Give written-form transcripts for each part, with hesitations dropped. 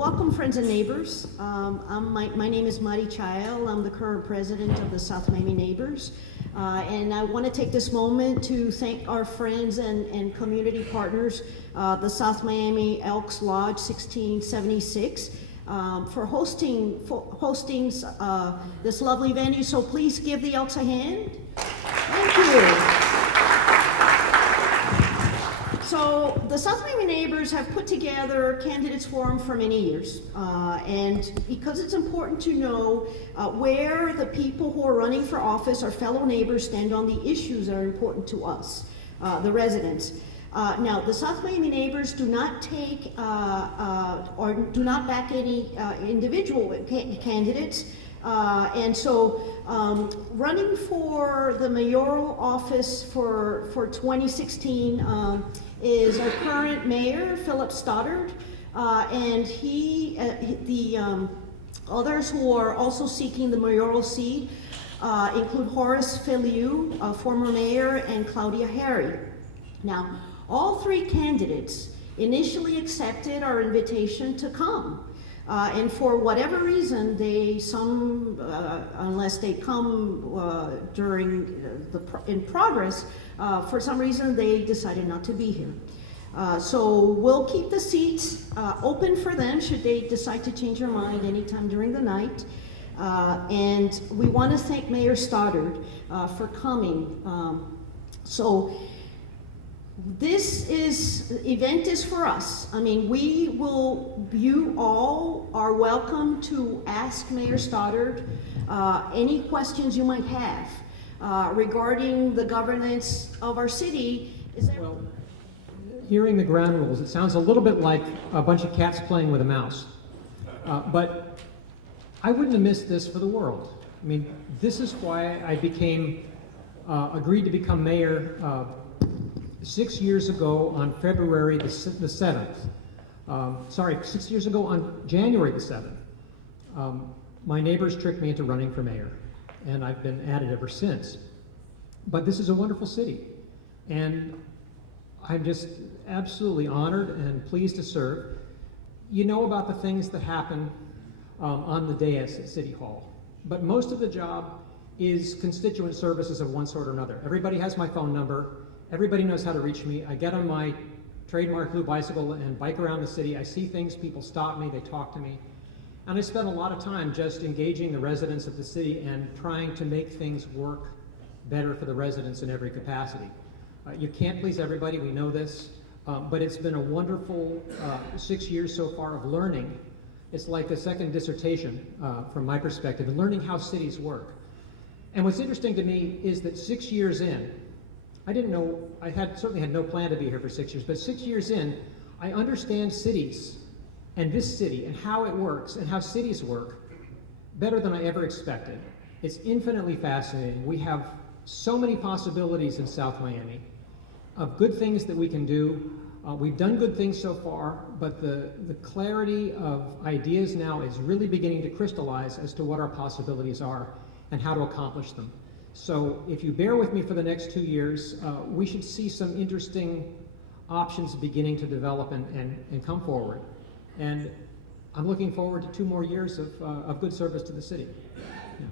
welcome friends and neighbors. My name is Mari Chael. I'm the current president of the South Miami Neighbors. And I want to take this moment to thank our friends and community partners, the South Miami Elks Lodge 1676, for hosting this lovely venue. So please give the Elks a hand. Thank you. So the South Miami Neighbors have put together candidates forum for many years, and because it's important to know where the people who are running for office, our fellow neighbors, stand on the issues that are important to us, the residents. Now, the South Miami Neighbors do not take or do not back any individual candidates, and so running for the mayoral office for 2016 is our current mayor, Philip Stoddard, and the others who are also seeking the mayoral seat include Horace Filiu, former mayor, and Claudia Harry. Now, all three candidates initially accepted our invitation to come. And for whatever reason, unless they come in progress, for some reason they decided not to be here. So we'll keep the seats open for them should they decide to change their mind anytime during the night. And we want to thank Mayor Stoddard for coming. So this event is for us. I mean, you all are welcome to ask Mayor Stoddard any questions you might have regarding the governance of our city. Well, hearing the ground rules, it sounds a little bit like a bunch of cats playing with a mouse. But I wouldn't have missed this for the world. I mean, this is why I agreed to become mayor 6 years ago on February the 7th. 6 years ago on January the 7th. My neighbors tricked me into running for mayor, and I've been at it ever since. But this is a wonderful city, and I'm just absolutely honored and pleased to serve. You know about the things that happen on the dais at City Hall, but most of the job is constituent services of one sort or another. Everybody has my phone number. Everybody knows how to reach me. I get on my trademark blue bicycle and bike around the city. I see things, people stop me, they talk to me. And I spend a lot of time just engaging the residents of the city and trying to make things work better for the residents in every capacity. You can't please everybody, we know this, but it's been a wonderful 6 years so far of learning. It's like a second dissertation from my perspective, and learning how cities work. And what's interesting to me is that 6 years in, I didn't know, certainly had no plan to be here for 6 years, but 6 years in, I understand cities and this city and how it works and how cities work better than I ever expected. It's infinitely fascinating. We have so many possibilities in South Miami of good things that we can do. We've done good things so far, but the clarity of ideas now is really beginning to crystallize as to what our possibilities are and how to accomplish them. So if you bear with me for the next 2 years, we should see some interesting options beginning to develop and come forward. And I'm looking forward to 2 more years of good service to the city. Yeah.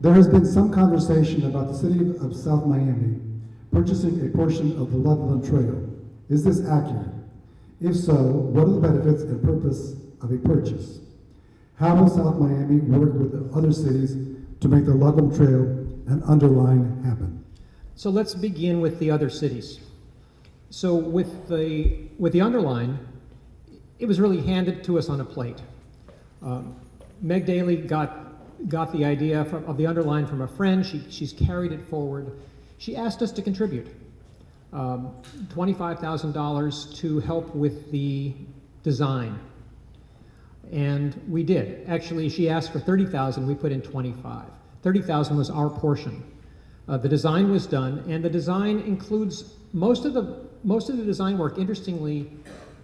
There has been some conversation about the city of South Miami purchasing a portion of the Loveland Trail. Is this accurate? If so, what are the benefits and purpose of a purchase? How will South Miami work with the other cities to make the Loveland Trail and underline happen? So let's begin with the other cities. So with the underline, it was really handed to us on a plate. Meg Daly got the idea of the underline from a friend. She's carried it forward. She asked us to contribute $25,000 to help with the design. And we did. Actually, she asked for $30,000, we put in $25,000. $30,000 was our portion. The design was done, and the design includes most of the design work, interestingly,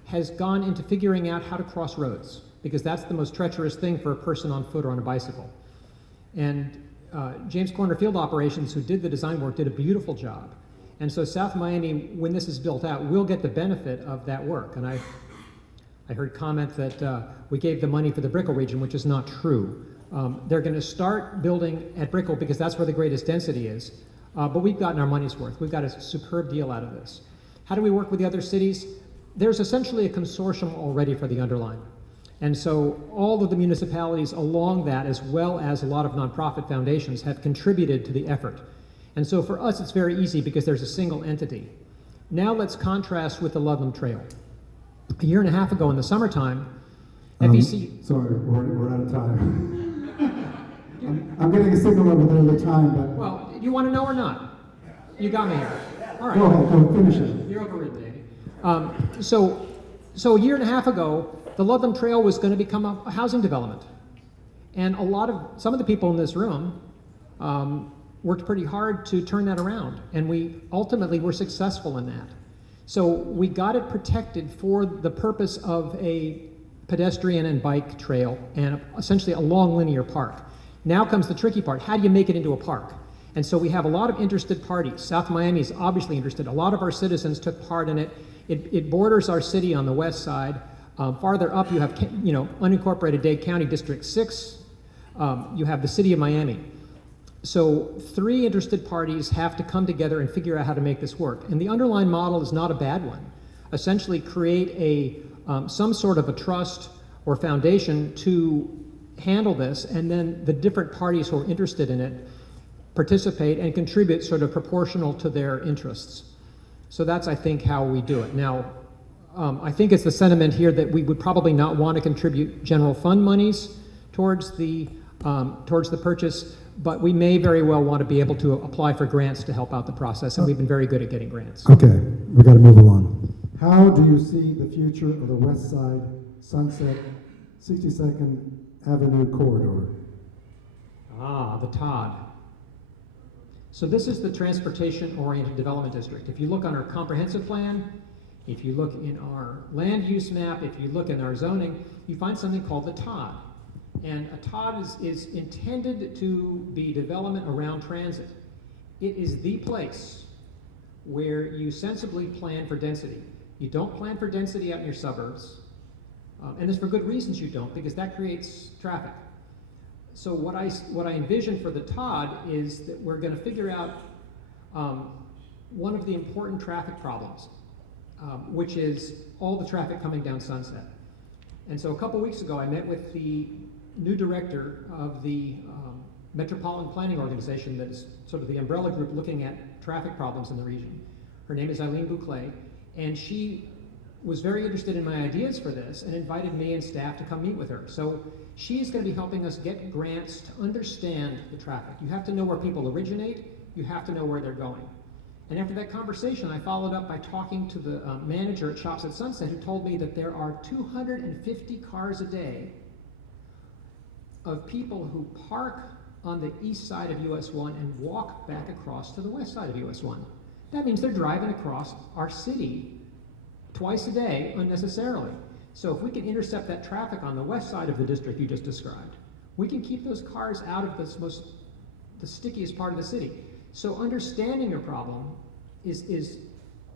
has gone into figuring out how to cross roads, because that's the most treacherous thing for a person on foot or on a bicycle. And James Corner Field Operations, who did the design work, did a beautiful job. And so South Miami, when this is built out, will get the benefit of that work. And I I heard comment that we gave the money for the Brickell region, which is not true. They're going to start building at Brickell because that's where the greatest density is. But we've gotten our money's worth. We've got a superb deal out of this. How do we work with the other cities? There's essentially a consortium already for the underline. And so all of the municipalities along that, as well as a lot of nonprofit foundations, have contributed to the effort. And so for us, it's very easy because there's a single entity. Now let's contrast with the Ludlam Trail. A year and a half ago in the summertime, FEC... Sorry, we're out of time. I'm getting a signal over there the time, but... Well, you want to know or not? You got me here. All right. Go ahead, go finish it. You're overridden, Davey. So a year and a half ago, the Ludlam Trail was going to become a housing development. And some of the people in this room worked pretty hard to turn that around. And we ultimately were successful in that. So we got it protected for the purpose of a pedestrian and bike trail and essentially a long linear park. Now comes the tricky part. How do you make it into a park? And so we have a lot of interested parties. South Miami is obviously interested. A lot of our citizens took part in it. It borders our city on the west side. Farther up, you have unincorporated Dade County District 6. You have the city of Miami. So 3 interested parties have to come together and figure out how to make this work. And the underlying model is not a bad one. Essentially create some sort of a trust or foundation to handle this, and then the different parties who are interested in it participate and contribute sort of proportional to their interests. So that's, I think, how we do it. Now, I think it's the sentiment here that we would probably not want to contribute general fund monies towards the purchase, but we may very well want to be able to apply for grants to help out the process, and we've been very good at getting grants. Okay, we got to move along. How do you see the future of the West Side Sunset 62nd Avenue corridor? The TOD. So this is the Transportation-Oriented Development District. If you look on our comprehensive plan, if you look in our land use map, if you look in our zoning, you find something called the TOD. And a TOD is intended to be development around transit. It is the place where you sensibly plan for density. You don't plan for density out in your suburbs, and it's for good reasons you don't, because that creates traffic. So what I envision for the TOD is that we're going to figure out one of the important traffic problems, which is all the traffic coming down Sunset. And so a couple weeks ago, I met with the new director of the Metropolitan Planning Organization that is sort of the umbrella group looking at traffic problems in the region. Her name is Eileen Bouclé, and she was very interested in my ideas for this and invited me and staff to come meet with her. So she's going to be helping us get grants to understand the traffic. You have to know where people originate, you have to know where they're going. And after that conversation, I followed up by talking to the manager at Shops at Sunset, who told me that there are 250 cars a day of people who park on the east side of US 1 and walk back across to the west side of US 1. That means they're driving across our city twice a day unnecessarily. So if we can intercept that traffic on the west side of the district you just described, we can keep those cars out of the stickiest part of the city. So understanding your problem is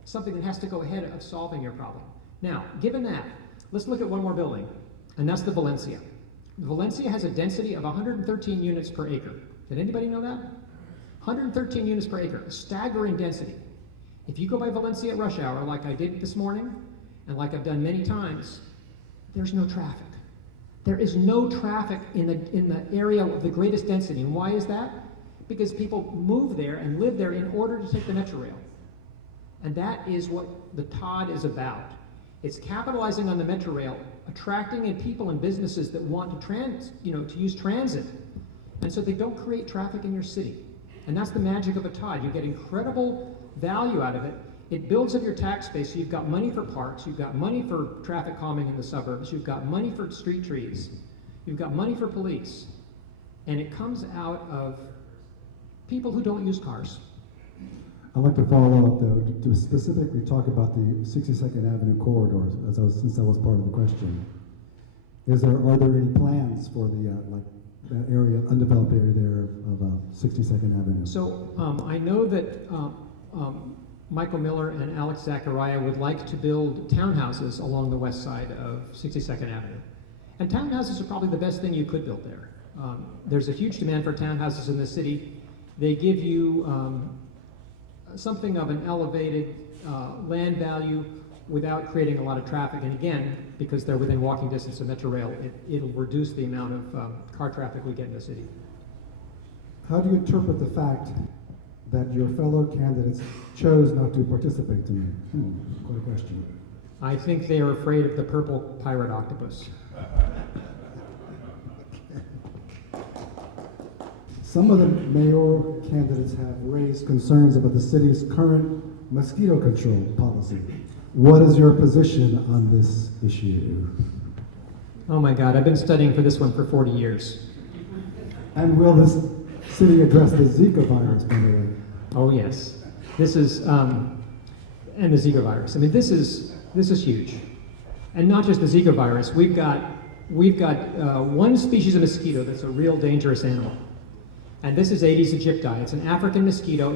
something that has to go ahead of solving your problem. Now, given that, let's look at one more building, and that's the Valencia. Valencia has a density of 113 units per acre. Did anybody know that? 113 units per acre, a staggering density. If you go by Valencia at rush hour, like I did this morning, and like I've done many times, there's no traffic. There is no traffic in the area of the greatest density. And why is that? Because people move there and live there in order to take the metro rail. And that is what the TOD is about. It's capitalizing on the metro rail, attracting in people and businesses that want to use transit. And so they don't create traffic in your city. And that's the magic of a TOD. You get incredible value out of it. It builds up your tax base, so you've got money for parks, you've got money for traffic calming in the suburbs, you've got money for street trees, you've got money for police. And it comes out of people who don't use cars. I'd like to follow up, though, to specifically talk about the 62nd Avenue corridor, since that was part of the question. Are there any plans for that area, undeveloped area there of 62nd Avenue? So I know that Michael Miller and Alex Zachariah would like to build townhouses along the west side of 62nd Avenue. And townhouses are probably the best thing you could build there. There's a huge demand for townhouses in the city. They give you something of an elevated land value without creating a lot of traffic. And again, because they're within walking distance of Metro Rail, it'll reduce the amount of car traffic we get in the city. How do you interpret the fact that your fellow candidates chose not to participate tonight? Quite a question. I think they are afraid of the purple pirate octopus. Some of the mayoral candidates have raised concerns about the city's current mosquito control policy. What is your position on this issue? Oh my God, I've been studying for this one for 40 years. And will this city address the Zika virus, by the way? Oh yes, this is, and the Zika virus. I mean, this is huge, and not just the Zika virus. We've got one species of mosquito that's a real dangerous animal, and this is Aedes aegypti. It's an African mosquito.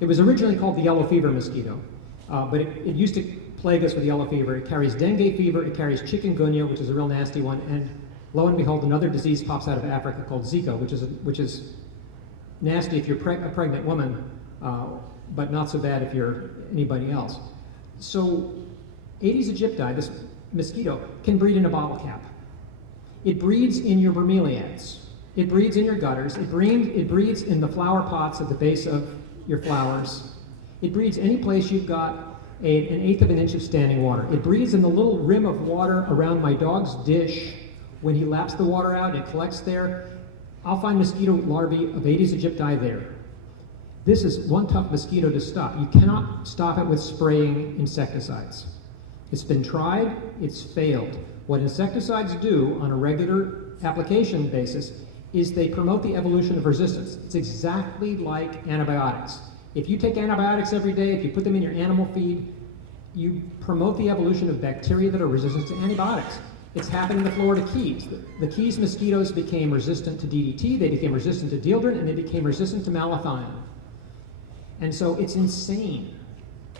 It was originally called the yellow fever mosquito, but it used to plague us with yellow fever. It carries dengue fever. It carries chikungunya, which is a real nasty one, and lo and behold, another disease pops out of Africa called Zika, which is nasty if you're a pregnant woman, but not so bad if you're anybody else. So Aedes aegypti, this mosquito, can breed in a bottle cap. It breeds in your bromeliads. It breeds in your gutters. It breeds in the flower pots at the base of your flowers. It breeds any place you've got an eighth of an inch of standing water. It breeds in the little rim of water around my dog's dish. When he laps the water out, it collects there. I'll find mosquito larvae of Aedes aegypti there. This is one tough mosquito to stop. You cannot stop it with spraying insecticides. It's been tried, it's failed. What insecticides do on a regular application basis is they promote the evolution of resistance. It's exactly like antibiotics. If you take antibiotics every day, if you put them in your animal feed, you promote the evolution of bacteria that are resistant to antibiotics. It's happened in the Florida Keys. The Keys mosquitoes became resistant to DDT, they became resistant to dieldrin, and they became resistant to malathion. And so it's insane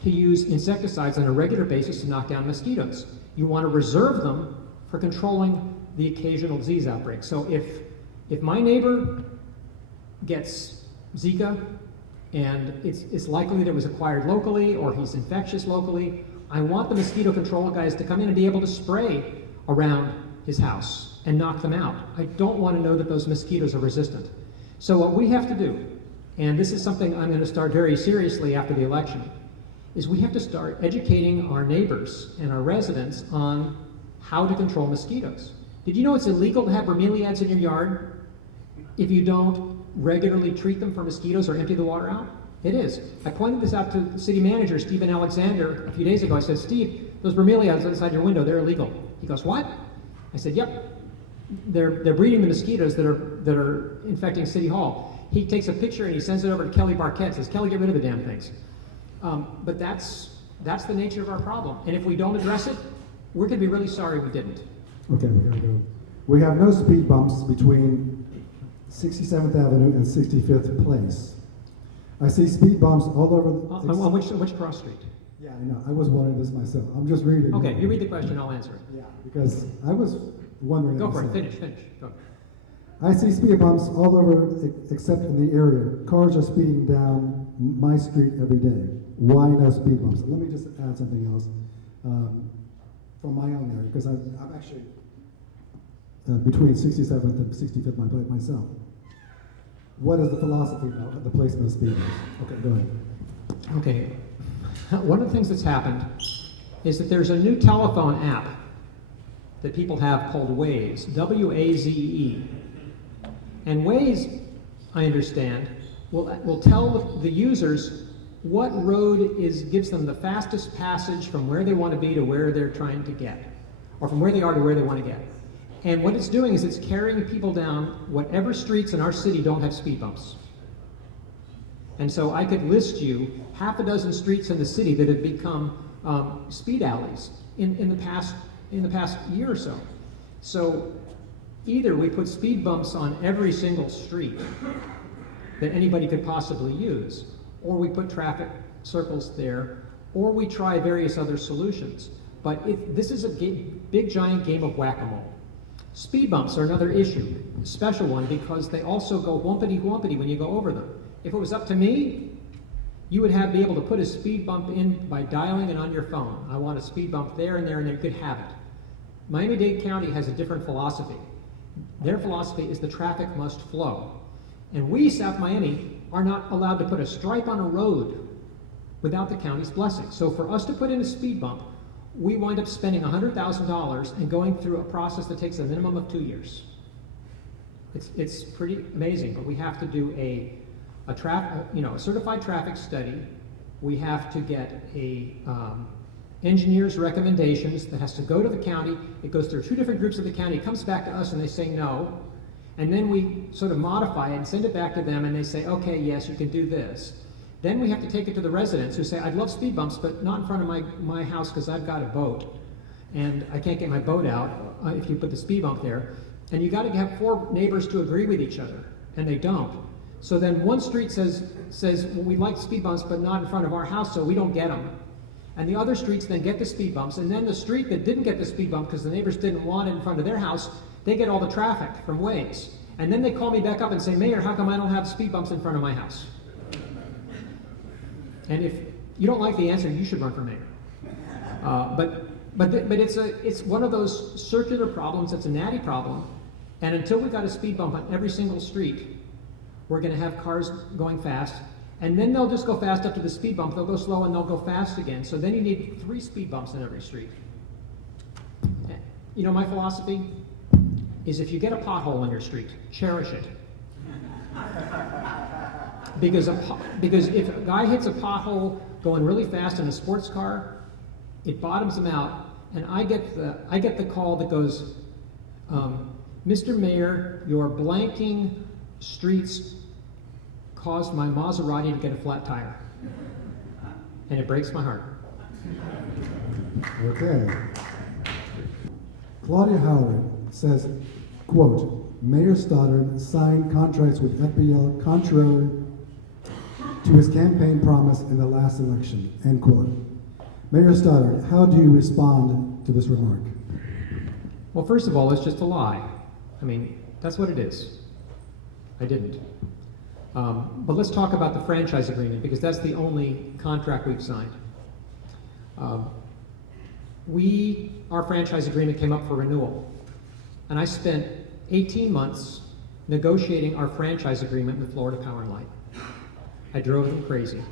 to use insecticides on a regular basis to knock down mosquitoes. You want to reserve them for controlling the occasional disease outbreak. So if my neighbor gets Zika, and it's likely that it was acquired locally or he's infectious locally, I want the mosquito control guys to come in and be able to spray around his house and knock them out. I don't want to know that those mosquitoes are resistant. So what we have to do, and this is something I'm going to start very seriously after the election, is we have to start educating our neighbors and our residents on how to control mosquitoes. Did you know it's illegal to have bromeliads in your yard if you don't regularly treat them for mosquitoes or empty the water out? It is. I pointed this out to the city manager, Stephen Alexander, a few days ago. I said, Steve, those bromeliads outside your window, they're illegal. He goes, what? I said, yep. They're breeding the mosquitoes that are infecting City Hall. He takes a picture and he sends it over to Kelly Barquette, says, Kelly, get rid of the damn things. But that's the nature of our problem. And if we don't address it, we're going to be really sorry we didn't. Okay, we gotta go. We have no speed bumps between 67th Avenue and 65th Place. I see speed bumps all over. On which cross street? Yeah, I know. I was wondering this myself. I'm just reading. Okay, you read the question, I'll answer it. Yeah, because I was wondering. Go for it, myself. finish, go. I see speed bumps all over except in the area. Cars are speeding down my street every day. Why no speed bumps? Let me just add something else from my own area, because I'm actually between 67th and 65th myself. What is the philosophy of the placement of speed bumps? Okay, go ahead. Okay, one of the things that's happened is that there's a new telephone app that people have called Waze, W-A-Z-E. And Waze, I understand, will tell the users what road gives them the fastest passage from where they want to be to where they're trying to get, or from where they are to where they want to get. And what it's doing is it's carrying people down whatever streets in our city don't have speed bumps. And so I could list you half a dozen streets in the city that have become speed alleys in the past year or so. So either we put speed bumps on every single street that anybody could possibly use, or we put traffic circles there, or we try various other solutions. But this is a big giant game of whack-a-mole. Speed bumps are another issue, a special one, because they also go whumpity-whumpity when you go over them. If it was up to me, you would be able to put a speed bump in by dialing it on your phone. I want a speed bump there and there, and you could have it. Miami-Dade County has a different philosophy. Their philosophy is the traffic must flow. And we, South Miami, are not allowed to put a stripe on a road without the county's blessing. So for us to put in a speed bump, we wind up spending $100,000 and going through a process that takes a minimum of 2 years. It's pretty amazing, but we have to do a certified traffic study. We have to get a engineer's recommendations that has to go to the county. It goes through 2 different groups of the county. It comes back to us and they say no. And then we sort of modify it and send it back to them and they say, okay, yes, you can do this. Then we have to take it to the residents who say, I'd love speed bumps, but not in front of my house because I've got a boat and I can't get my boat out if you put the speed bump there. And you got to have 4 neighbors to agree with each other, and they don't. So then one street says, well, we like speed bumps, but not in front of our house, so we don't get them. And the other streets then get the speed bumps, and then the street that didn't get the speed bump because the neighbors didn't want it in front of their house, they get all the traffic from Waze. And then they call me back up and say, Mayor, how come I don't have speed bumps in front of my house? And if you don't like the answer, you should run for mayor. But it's one of those circular problems. It's a natty problem. And until we've got a speed bump on every single street, we're going to have cars going fast. And then they'll just go fast up to the speed bump. They'll go slow and they'll go fast again. So then you need 3 speed bumps in every street. You know, my philosophy is if you get a pothole in your street, cherish it. Because if a guy hits a pothole going really fast in a sports car, it bottoms him out, and I get the call that goes, Mr. Mayor, your blanking streets caused my Maserati to get a flat tire. And it breaks my heart. Okay. Claudia Howard says, quote, Mayor Stoddard signed contracts with FPL contrary to his campaign promise in the last election, end quote. Mayor Stoddard, how do you respond to this remark? Well, first of all, it's just a lie. I mean, that's what it is. I didn't. But let's talk about the franchise agreement, because that's the only contract we've signed. Our franchise agreement came up for renewal, and I spent 18 months negotiating our franchise agreement with Florida Power and Light. I drove them crazy.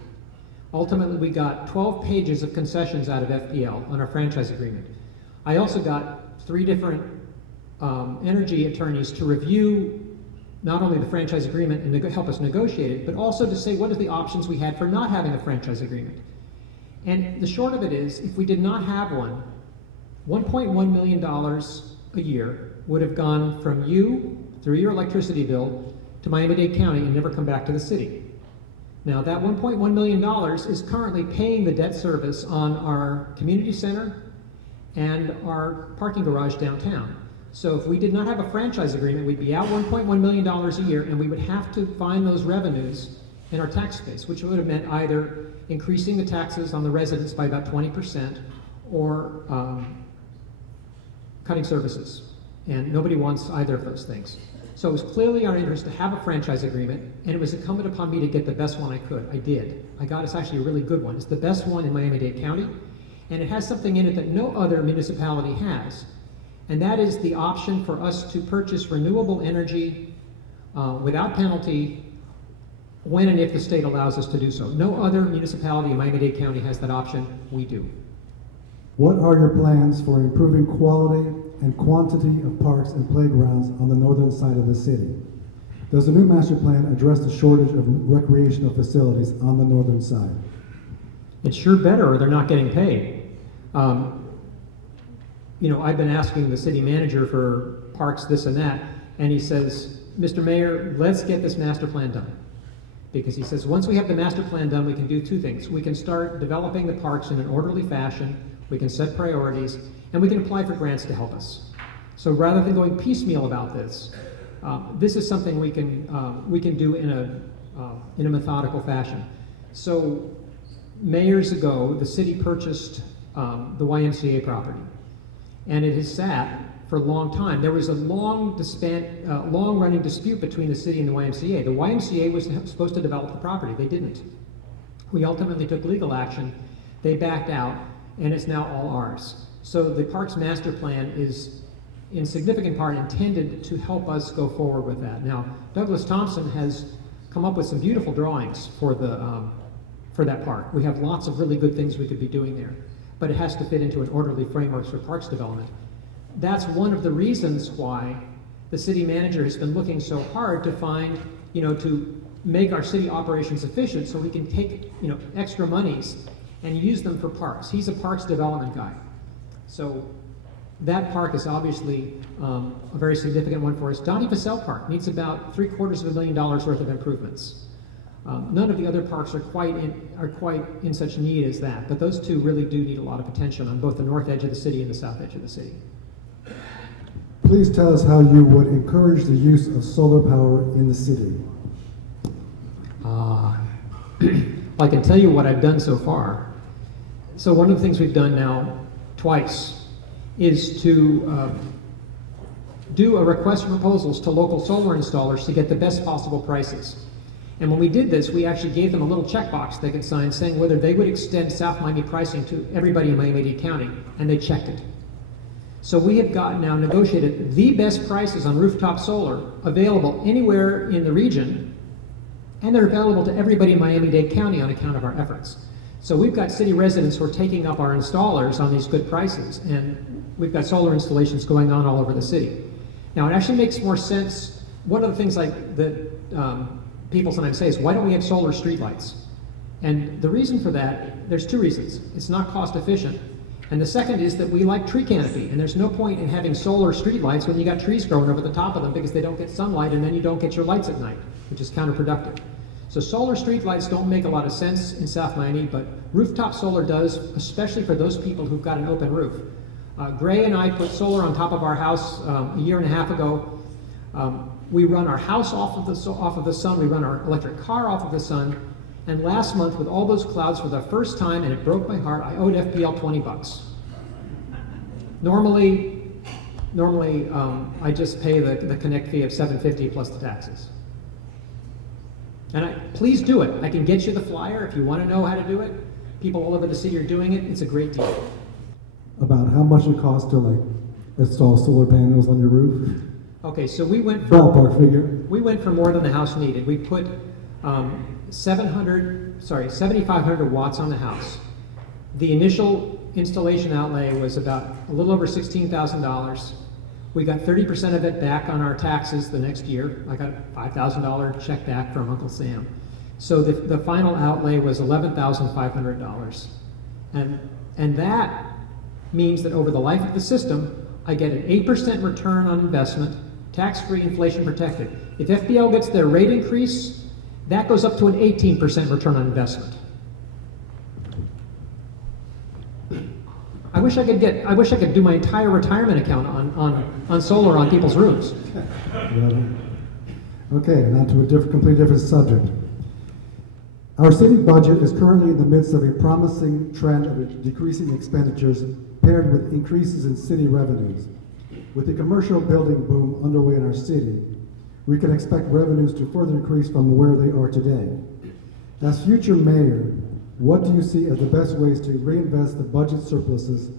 Ultimately, we got 12 pages of concessions out of FPL on our franchise agreement. I also got 3 different energy attorneys to review not only the franchise agreement and help us negotiate it, but also to say what are the options we had for not having a franchise agreement. And the short of it is, if we did not have one, $1.1 million a year would have gone from you, through your electricity bill, to Miami-Dade County and never come back to the city. Now, that $1.1 million is currently paying the debt service on our community center and our parking garage downtown. So if we did not have a franchise agreement, we'd be out $1.1 million a year, and we would have to find those revenues in our tax base, which would have meant either increasing the taxes on the residents by about 20% or cutting services. And nobody wants either of those things. So it was clearly our interest to have a franchise agreement, and it was incumbent upon me to get the best one I could. I did. I got us actually a really good one. It's the best one in Miami-Dade County, and it has something in it that no other municipality has. And that is the option for us to purchase renewable energy without penalty when and if the state allows us to do so. No other municipality in Miami-Dade County has that option. We do. What are your plans for improving quality and quantity of parks and playgrounds on the northern side of the city? Does the new master plan address the shortage of recreational facilities on the northern side? It's sure better, or they're not getting paid. I've been asking the city manager for parks, this and that, and he says, Mr. Mayor, let's get this master plan done. Because he says, once we have the master plan done, we can do 2 things. We can start developing the parks in an orderly fashion, we can set priorities, and we can apply for grants to help us. So rather than going piecemeal about this, this is something we can do in a methodical fashion. So years ago, the city purchased the YMCA property, and it has sat for a long time. There was a long-running dispute between the city and the YMCA. The YMCA was supposed to develop the property. They didn't. We ultimately took legal action. They backed out, and it's now all ours. So the Parks Master Plan is, in significant part, intended to help us go forward with that. Now, Douglas Thompson has come up with some beautiful drawings for that park. We have lots of really good things we could be doing there, but it has to fit into an orderly framework for parks development. That's one of the reasons why the city manager has been looking so hard to find, to make our city operations efficient so we can take, extra monies and use them for parks. He's a parks development guy. So that park is obviously a very significant one for us. Donnie Vassell Park needs about $750,000 worth of improvements. None of the other parks are quite in such need as that, but those two really do need a lot of attention on both the north edge of the city and the south edge of the city. Please tell us how you would encourage the use of solar power in the city. I can tell you what I've done so far. So one of the things we've done now twice is to do a request for proposals to local solar installers to get the best possible prices. And when we did this, we actually gave them a little checkbox they could sign saying whether they would extend South Miami pricing to everybody in Miami-Dade County, and they checked it. So we have now negotiated the best prices on rooftop solar available anywhere in the region, and they're available to everybody in Miami-Dade County on account of our efforts. So we've got city residents who are taking up our installers on these good prices, and we've got solar installations going on all over the city. Now, it actually makes more sense. One of the things that people sometimes say is, why don't we have solar streetlights? And the reason for that, there's two reasons. It's not cost efficient, and the second is that we like tree canopy, and there's no point in having solar streetlights when you got trees growing over the top of them because they don't get sunlight, and then you don't get your lights at night, which is counterproductive. So solar streetlights don't make a lot of sense in South Miami, but rooftop solar does, especially for those people who've got an open roof. Gray and I put solar on top of our house a year and a half ago. We run our house off of the sun. We run our electric car off of the sun. And last month, with all those clouds, for the first time, and it broke my heart, I owed FPL $20. Normally, I just pay the connect fee of $7.50 plus the taxes. And please do it. I can get you the flyer if you want to know how to do it. People all over the city are doing it. It's a great deal. About how much it costs to install solar panels on your roof? Okay, so we went Ballpark figure. We went for more than the house needed. We put 7,500 watts on the house. The initial installation outlay was about a little over $16,000. We got 30% of it back on our taxes the next year. I got a $5,000 check back from Uncle Sam. So the final outlay was $11,500. And that means that over the life of the system, I get an 8% return on investment, tax-free, inflation protected. If FPL gets their rate increase, that goes up to an 18% return on investment. I wish I could do my entire retirement account on solar on people's roofs. Okay, now to a completely different subject. Our city budget is currently in the midst of a promising trend of decreasing expenditures paired with increases in city revenues. With the commercial building boom underway in our city, we can expect revenues to further increase from where they are today. As future mayor, what do you see as the best ways to reinvest the budget surpluses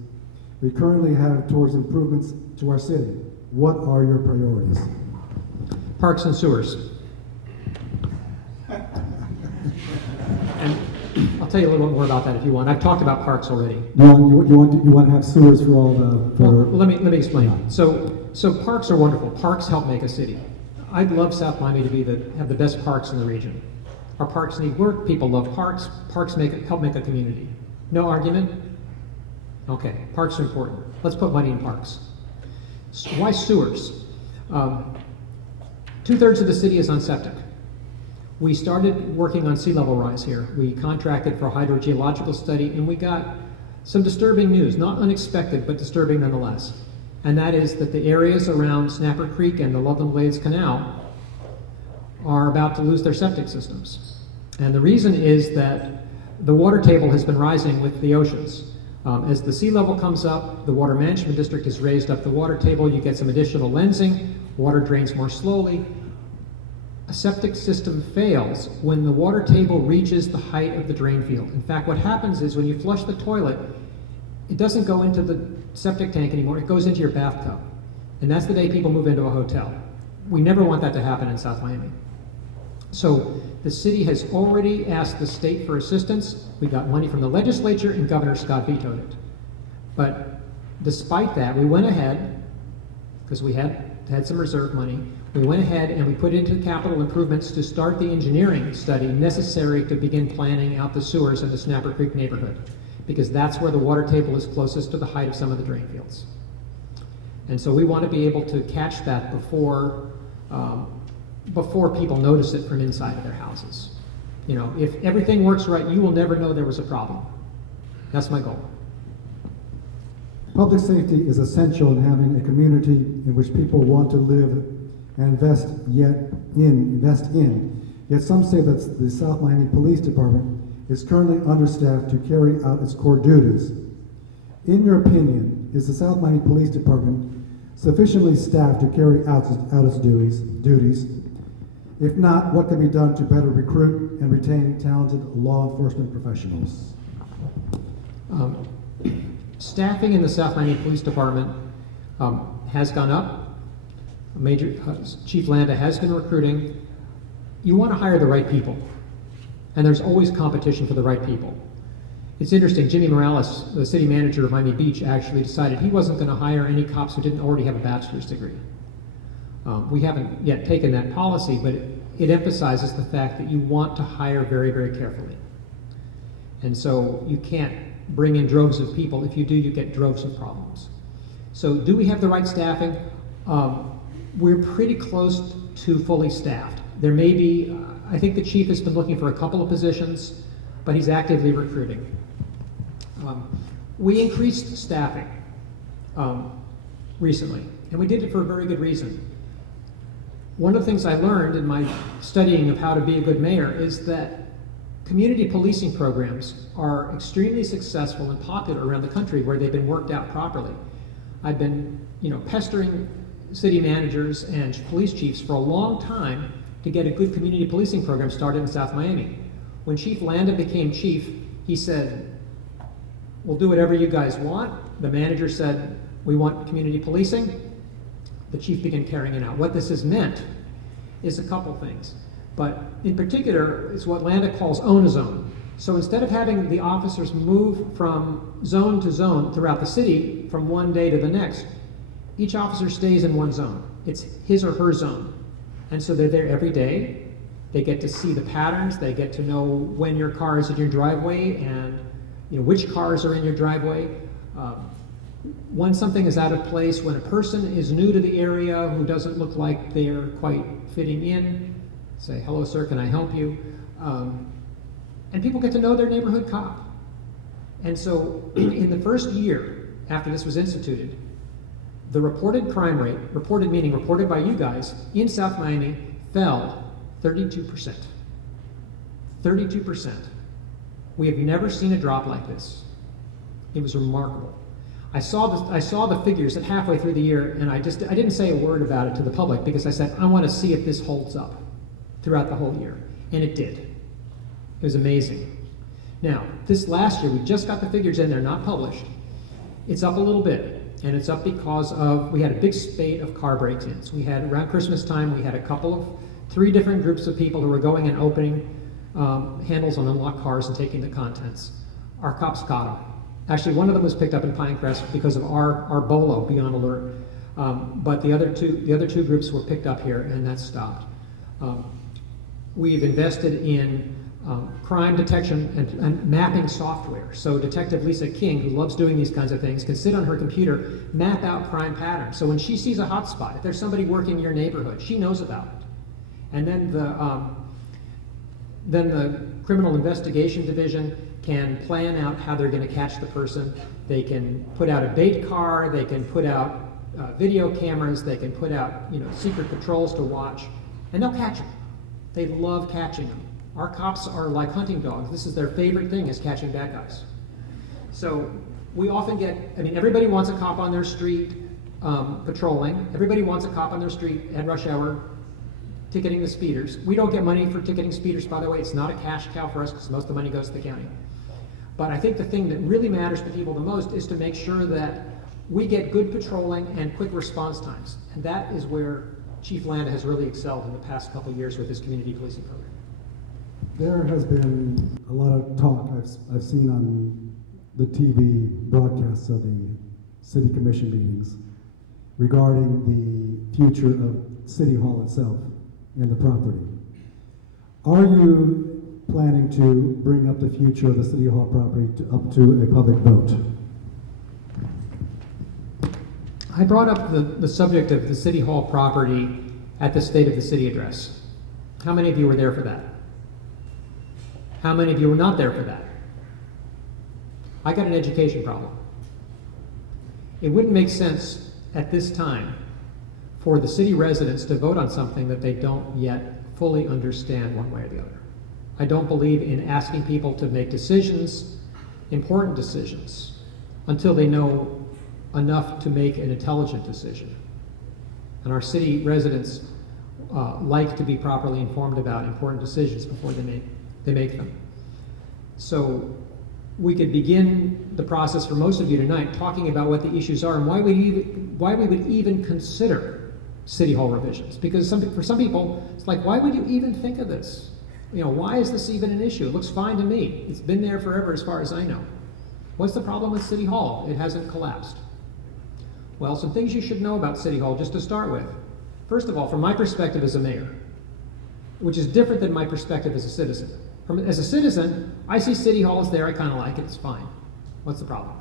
we currently have towards improvements to our city? What are your priorities? Parks and sewers. And I'll tell you a little bit more about that if you want. I've talked about parks already. You want to have sewers for all the... Well, let me explain. So parks are wonderful. Parks help make a city. I'd love South Miami to have the best parks in the region. Our parks need work. People love parks. Parks help make a community. No argument? Okay, parks are important. Let's put money in parks. Why sewers? 2/3 of the city is on septic. We started working on sea level rise here. We contracted for a hydrogeological study, and we got some disturbing news, not unexpected, but disturbing nonetheless. And that is that the areas around Snapper Creek and the Loveland Glades Canal are about to lose their septic systems. And the reason is that the water table has been rising with the oceans. As the sea level comes up, the water management district has raised up the water table. You get some additional lensing. Water drains more slowly. A septic system fails when the water table reaches the height of the drain field. In fact, what happens is when you flush the toilet, it doesn't go into the septic tank anymore. It goes into your bathtub. And that's the day people move into a hotel. We never want that to happen in South Miami. So the city has already asked the state for assistance. We got money from the legislature, and Governor Scott vetoed it. But despite that, we went ahead, because we had some reserve money, we went ahead and we put into capital improvements to start the engineering study necessary to begin planning out the sewers in the Snapper Creek neighborhood, because that's where the water table is closest to the height of some of the drain fields. And so we want to be able to catch that before people notice it from inside of their houses. You know, if everything works right, you will never know there was a problem. That's my goal. Public safety is essential in having a community in which people want to live and invest in. Yet some say that the South Miami Police Department is currently understaffed to carry out its core duties. In your opinion, is the South Miami Police Department sufficiently staffed to carry out its duties? If not, what can be done to better recruit and retain talented law enforcement professionals? Staffing in the South Miami Police Department has gone up. Chief Landa has been recruiting. You want to hire the right people, and there's always competition for the right people. It's interesting, Jimmy Morales, the city manager of Miami Beach, actually decided he wasn't going to hire any cops who didn't already have a bachelor's degree. We haven't yet taken that policy, but it emphasizes the fact that you want to hire very, very carefully. And so you can't bring in droves of people. If you do, you get droves of problems. So do we have the right staffing? We're pretty close to fully staffed. There may be, I think the chief has been looking for a couple of positions, but he's actively recruiting. We increased staffing recently, and we did it for a very good reason. One of the things I learned in my studying of how to be a good mayor is that community policing programs are extremely successful and popular around the country where they've been worked out properly. I've been, pestering city managers and police chiefs for a long time to get a good community policing program started in South Miami. When Chief Landa became chief, he said, "We'll do whatever you guys want." The manager said, "We want community policing." The chief began carrying it out. What this has meant is a couple things, but in particular, it's what Landa calls own a zone. So instead of having the officers move from zone to zone throughout the city from one day to the next, each officer stays in one zone. It's his or her zone. And so they're there every day. They get to see the patterns. They get to know when your car is in your driveway and which cars are in your driveway. When something is out of place, when a person is new to the area who doesn't look like they're quite fitting in, say, "Hello, sir, can I help you?" And people get to know their neighborhood cop. And so in the first year after this was instituted, the reported crime rate, reported meaning reported by you guys, in South Miami fell 32%. 32%. We have never seen a drop like this. It was remarkable. I saw the figures at halfway through the year, and I didn't say a word about it to the public because I said, I want to see if this holds up throughout the whole year. And it did. It was amazing. Now, this last year, we just got the figures in, they're not published. It's up a little bit. And it's up because we had a big spate of car break-ins. We had, around Christmas time, we had three different groups of people who were going and opening handles on unlocked cars and taking the contents. Our cops caught them. Actually, one of them was picked up in Pinecrest because of our BOLO, Be On Alert. But the other two groups were picked up here, and that stopped. We've invested in crime detection and mapping software. So Detective Lisa King, who loves doing these kinds of things, can sit on her computer, map out crime patterns. So when she sees a hot spot, if there's somebody working in your neighborhood, she knows about it. And then the Criminal Investigation Division can plan out how they're going to catch the person. They can put out a bait car, they can put out video cameras, they can put out secret patrols to watch, and they'll catch them. They love catching them. Our cops are like hunting dogs. This is their favorite thing, is catching bad guys. So we often get, everybody wants a cop on their street patrolling. Everybody wants a cop on their street at rush hour ticketing the speeders. We don't get money for ticketing speeders, by the way. It's not a cash cow for us because most of the money goes to the county. But I think the thing that really matters to people the most is to make sure that we get good patrolling and quick response times. And that is where Chief Landa has really excelled in the past couple of years with his community policing program. There has been a lot of talk I've seen on the TV broadcasts of the city commission meetings regarding the future of City Hall itself and the property. Are you planning to bring up the future of the City Hall property up to a public vote? I brought up the subject of the City Hall property at the State of the City address. How many of you were there for that? How many of you were not there for that? I got an education problem. It wouldn't make sense at this time for the city residents to vote on something that they don't yet fully understand one way or the other. I don't believe in asking people to make decisions, important decisions, until they know enough to make an intelligent decision. And our city residents like to be properly informed about important decisions before they make them. So we could begin the process for most of you tonight talking about what the issues are and why we would even consider City Hall revisions. Because for some people, it's like, why would you even think of this? Why is this even an issue? It looks fine to me. It's been there forever as far as I know. What's the problem with City Hall? It hasn't collapsed. Well, some things you should know about City Hall just to start with. First of all, from my perspective as a mayor, which is different than my perspective as a citizen. As a citizen, I see City Hall is there, I kind of like it, it's fine. What's the problem?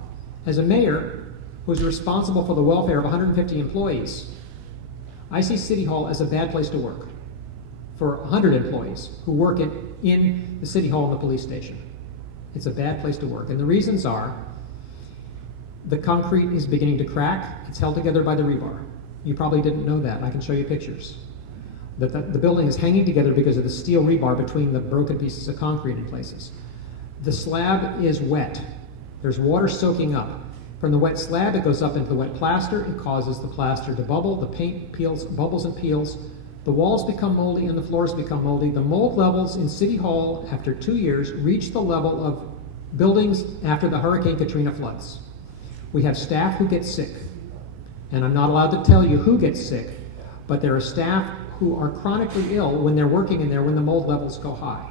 As a mayor who's responsible for the welfare of 150 employees, I see City Hall as a bad place to work for 100 employees who work in the City Hall and the police station. It's a bad place to work. And the reasons are, the concrete is beginning to crack. It's held together by the rebar. You probably didn't know that. I can show you pictures. The building is hanging together because of the steel rebar between the broken pieces of concrete in places. The slab is wet. There's water soaking up. From the wet slab, it goes up into the wet plaster. It causes the plaster to bubble. The paint peels, bubbles and peels. The walls become moldy and the floors become moldy. The mold levels in City Hall, after 2 years, reach the level of buildings after the Hurricane Katrina floods. We have staff who get sick. And I'm not allowed to tell you who gets sick, but there are staff who are chronically ill when they're working in there when the mold levels go high.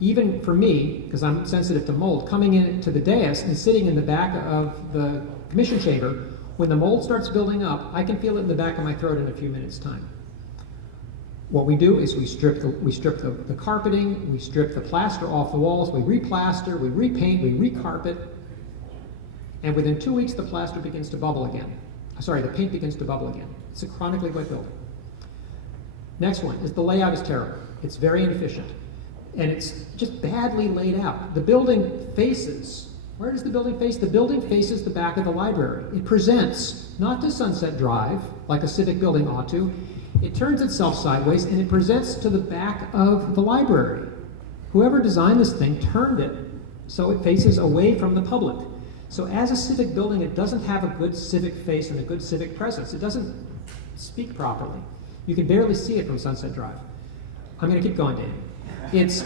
Even for me, because I'm sensitive to mold, coming into the dais and sitting in the back of the commission chamber, when the mold starts building up, I can feel it in the back of my throat in a few minutes' time. What we do is we strip the carpeting, we strip the plaster off the walls, we replaster, we repaint, we recarpet, and within 2 weeks the plaster begins to bubble again. Sorry, the paint begins to bubble again. It's a chronically wet building. Next one is the layout is terrible. It's very inefficient. And it's just badly laid out. The building faces, where does the building face? The building faces the back of the library. It presents not to Sunset Drive, like a civic building ought to. It turns itself sideways and it presents to the back of the library. Whoever designed this thing turned it so it faces away from the public. So as a civic building, it doesn't have a good civic face and a good civic presence. It doesn't speak properly. You can barely see it from Sunset Drive. I'm going to keep going, Dave. It's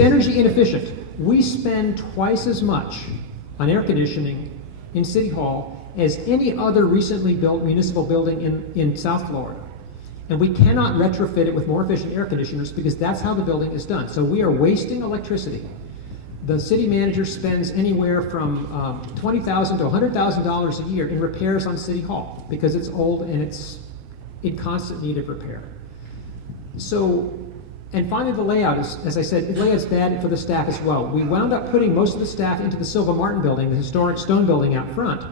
energy inefficient. We spend twice as much on air conditioning in City Hall as any other recently built municipal building in South Florida. And we cannot retrofit it with more efficient air conditioners because that's how the building is done. So we are wasting electricity. The city manager spends anywhere from $20,000 to $100,000 a year in repairs on City Hall because it's old and it's in constant need of repair. So, and finally the layout is, as I said, the layout's bad for the staff as well. We wound up putting most of the staff into the Silva Martin building, the historic stone building out front,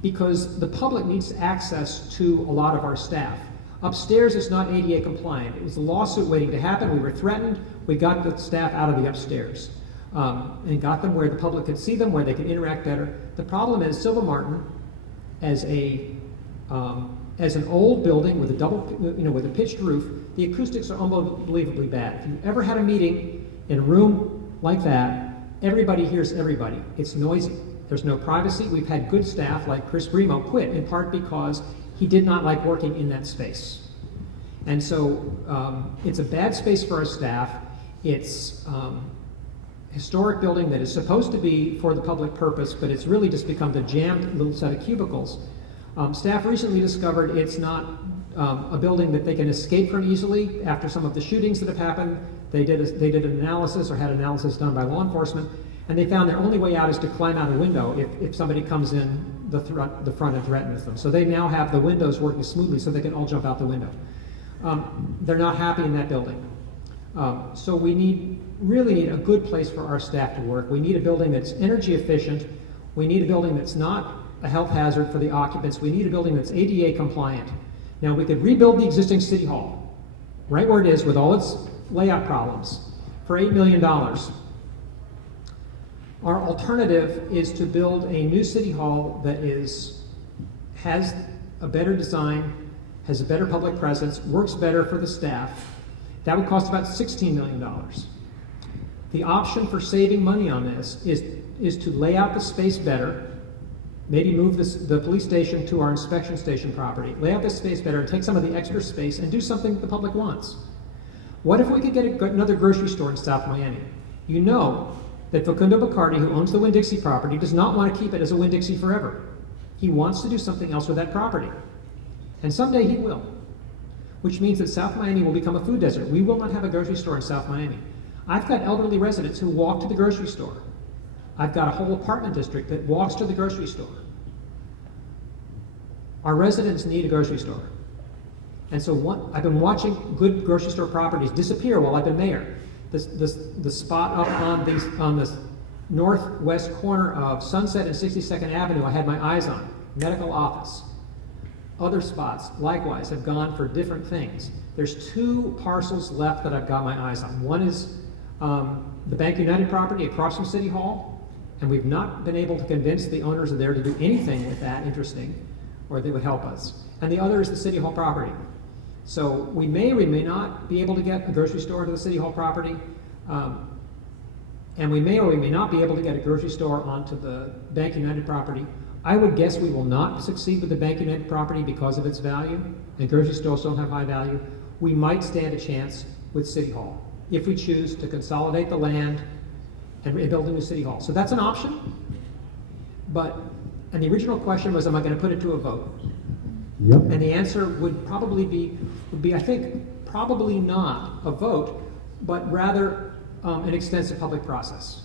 because the public needs access to a lot of our staff. Upstairs is not ADA compliant. It was a lawsuit waiting to happen. We were threatened. We got the staff out of the upstairs. And got them where the public could see them, where they could interact better. The problem is Silva Martin, as a As an old building with with a pitched roof, the acoustics are unbelievably bad. If you ever had a meeting in a room like that, everybody hears everybody. It's noisy. There's no privacy. We've had good staff like Chris Bremo quit, in part because he did not like working in that space. And so it's a bad space for our staff. It's a historic building that is supposed to be for the public purpose, but it's really just become the jammed little set of cubicles. Staff recently discovered it's not a building that they can escape from easily after some of the shootings that have happened. They did an analysis, or had analysis done by law enforcement, and they found their only way out is to climb out a window if somebody comes in the front and threatens them. So they now have the windows working smoothly so they can all jump out the window. They're not happy in that building. So we really need a good place for our staff to work. We need a building that's energy efficient. We need a building that's not a health hazard for the occupants. We need a building that's ADA compliant. Now, we could rebuild the existing city hall right where it is with all its layout problems for $8 million. Our alternative is to build a new city hall that has a better design, has a better public presence, works better for the staff. That would cost about $16 million. The option for saving money on this is to lay out the space better, maybe move the police station to our inspection station property, lay out this space better, and take some of the extra space and do something that the public wants. What if we could get another grocery store in South Miami? You know that Facundo Bacardi, who owns the Winn-Dixie property, does not want to keep it as a Winn-Dixie forever. He wants to do something else with that property. And someday he will, which means that South Miami will become a food desert. We will not have a grocery store in South Miami. I've got elderly residents who walk to the grocery store. I've got a whole apartment district that walks to the grocery store. Our residents need a grocery store. And so I've been watching good grocery store properties disappear while I've been mayor. The spot up on the northwest corner of Sunset and 62nd Avenue I had my eyes on, medical office. Other spots, likewise, have gone for different things. There's 2 parcels left that I've got my eyes on. One is the Bank United property across from City Hall, and we've not been able to convince the owners of there to do anything with that interesting, or they would help us. And the other is the City Hall property. So we may or we may not be able to get a grocery store into the City Hall property, and we may or we may not be able to get a grocery store onto the Bank United property. I would guess we will not succeed with the Bank United property because of its value, and grocery stores don't have high value. We might stand a chance with City Hall if we choose to consolidate the land and build a new City Hall. So that's an option. And the original question was, am I going to put it to a vote? Yep. And the answer would probably be, I think, probably not a vote, but rather an extensive public process.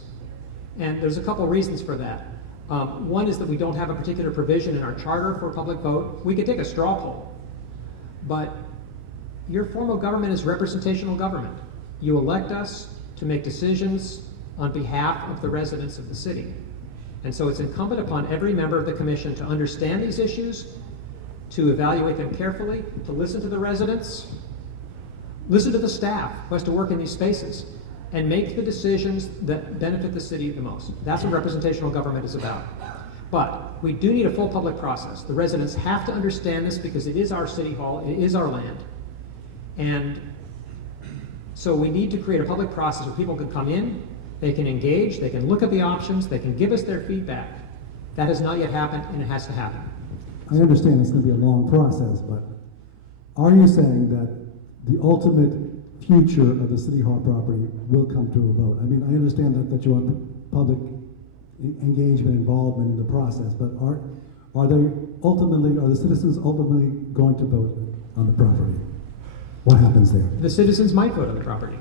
And there's a couple reasons for that. One is that we don't have a particular provision in our charter for a public vote. We could take a straw poll, but your form of government is representational government. You elect us to make decisions on behalf of the residents of the city. And so it's incumbent upon every member of the commission to understand these issues, to evaluate them carefully, to listen to the residents, listen to the staff who has to work in these spaces, and make the decisions that benefit the city the most. That's what representational government is about. But we do need a full public process. The residents have to understand this because it is our city hall, it is our land. And so we need to create a public process where people can come in, they can engage, they can look at the options, they can give us their feedback. That has not yet happened, and it has to happen. I understand it's going to be a long process, but are you saying that the ultimate future of the City Hall property will come to a vote? I mean, I understand that you want public engagement, involvement in the process, but are the citizens ultimately going to vote on the property? What happens there? The citizens might vote on the property.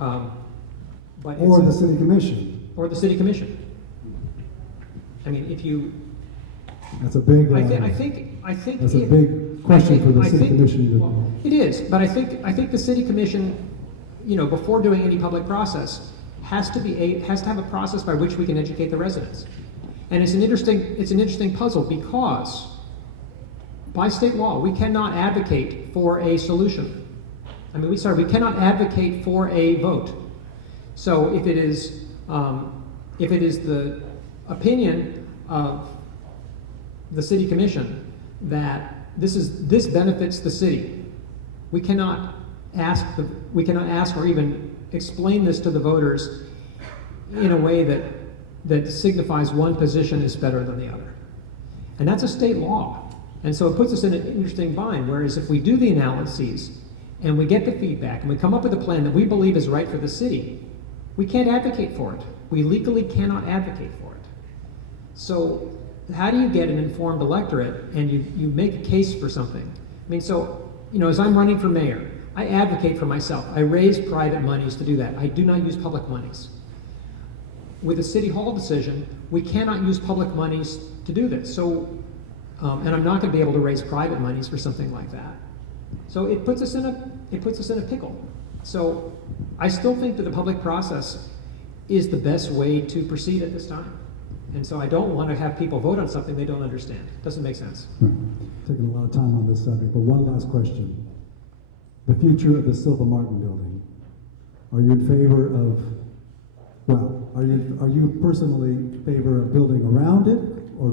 Or the city commission. Or the city commission. I mean, if you... That's a big... I think that's a big question for the city commission. Well, it is, but I think the city commission, before doing any public process, has to have a process by which we can educate the residents. And it's an interesting puzzle because by state law we cannot advocate for a solution. We cannot advocate for a vote. So if it is the opinion of the city commission that this benefits the city. We cannot ask or even explain this to the voters in a way that signifies one position is better than the other. And that's a state law. And so it puts us in an interesting bind, whereas if we do the analyses and we get the feedback and we come up with a plan that we believe is right for the city, we can't advocate for it. We legally cannot advocate for it. So how do you get an informed electorate and you make a case for something? I mean, so, as I'm running for mayor, I advocate for myself. I raise private monies to do that. I do not use public monies. With a city hall decision, we cannot use public monies to do this. So, and I'm not going to be able to raise private monies for something like that. So it puts us in a pickle. So I still think that the public process is the best way to proceed at this time. And so I don't want to have people vote on something they don't understand. Doesn't make sense. Taking a lot of time on this subject, but one last question. The future of the Silva Martin building. Are you in favor of, are you personally in favor of building around it or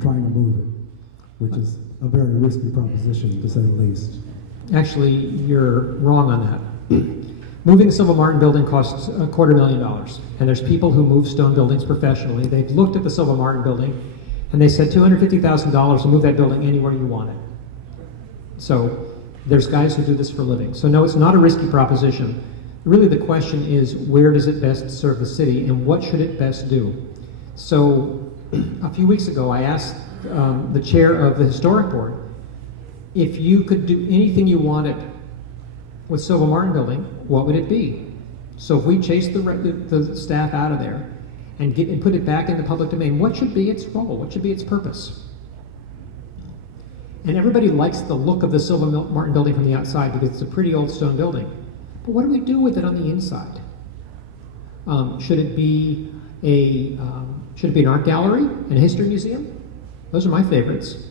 trying to move it? Which is a very risky proposition, to say the least. Actually, you're wrong on that. Moving the Silva Martin building costs $250,000, and there's people who move stone buildings professionally. They've looked at the Silva Martin building, and they said $250,000 to move that building anywhere you want it. So there's guys who do this for a living. So no, it's not a risky proposition. Really, the question is, where does it best serve the city, and what should it best do? So a few weeks ago, I asked the chair of the historic board, if you could do anything you wanted with Silva Martin building, what would it be? So if we chase the staff out of there and put it back in the public domain, what should be its role? What should be its purpose? And everybody likes the look of the Silva Martin building from the outside because it's a pretty old stone building. But what do we do with it on the inside? Should it be an art gallery and a history museum? Those are my favorites.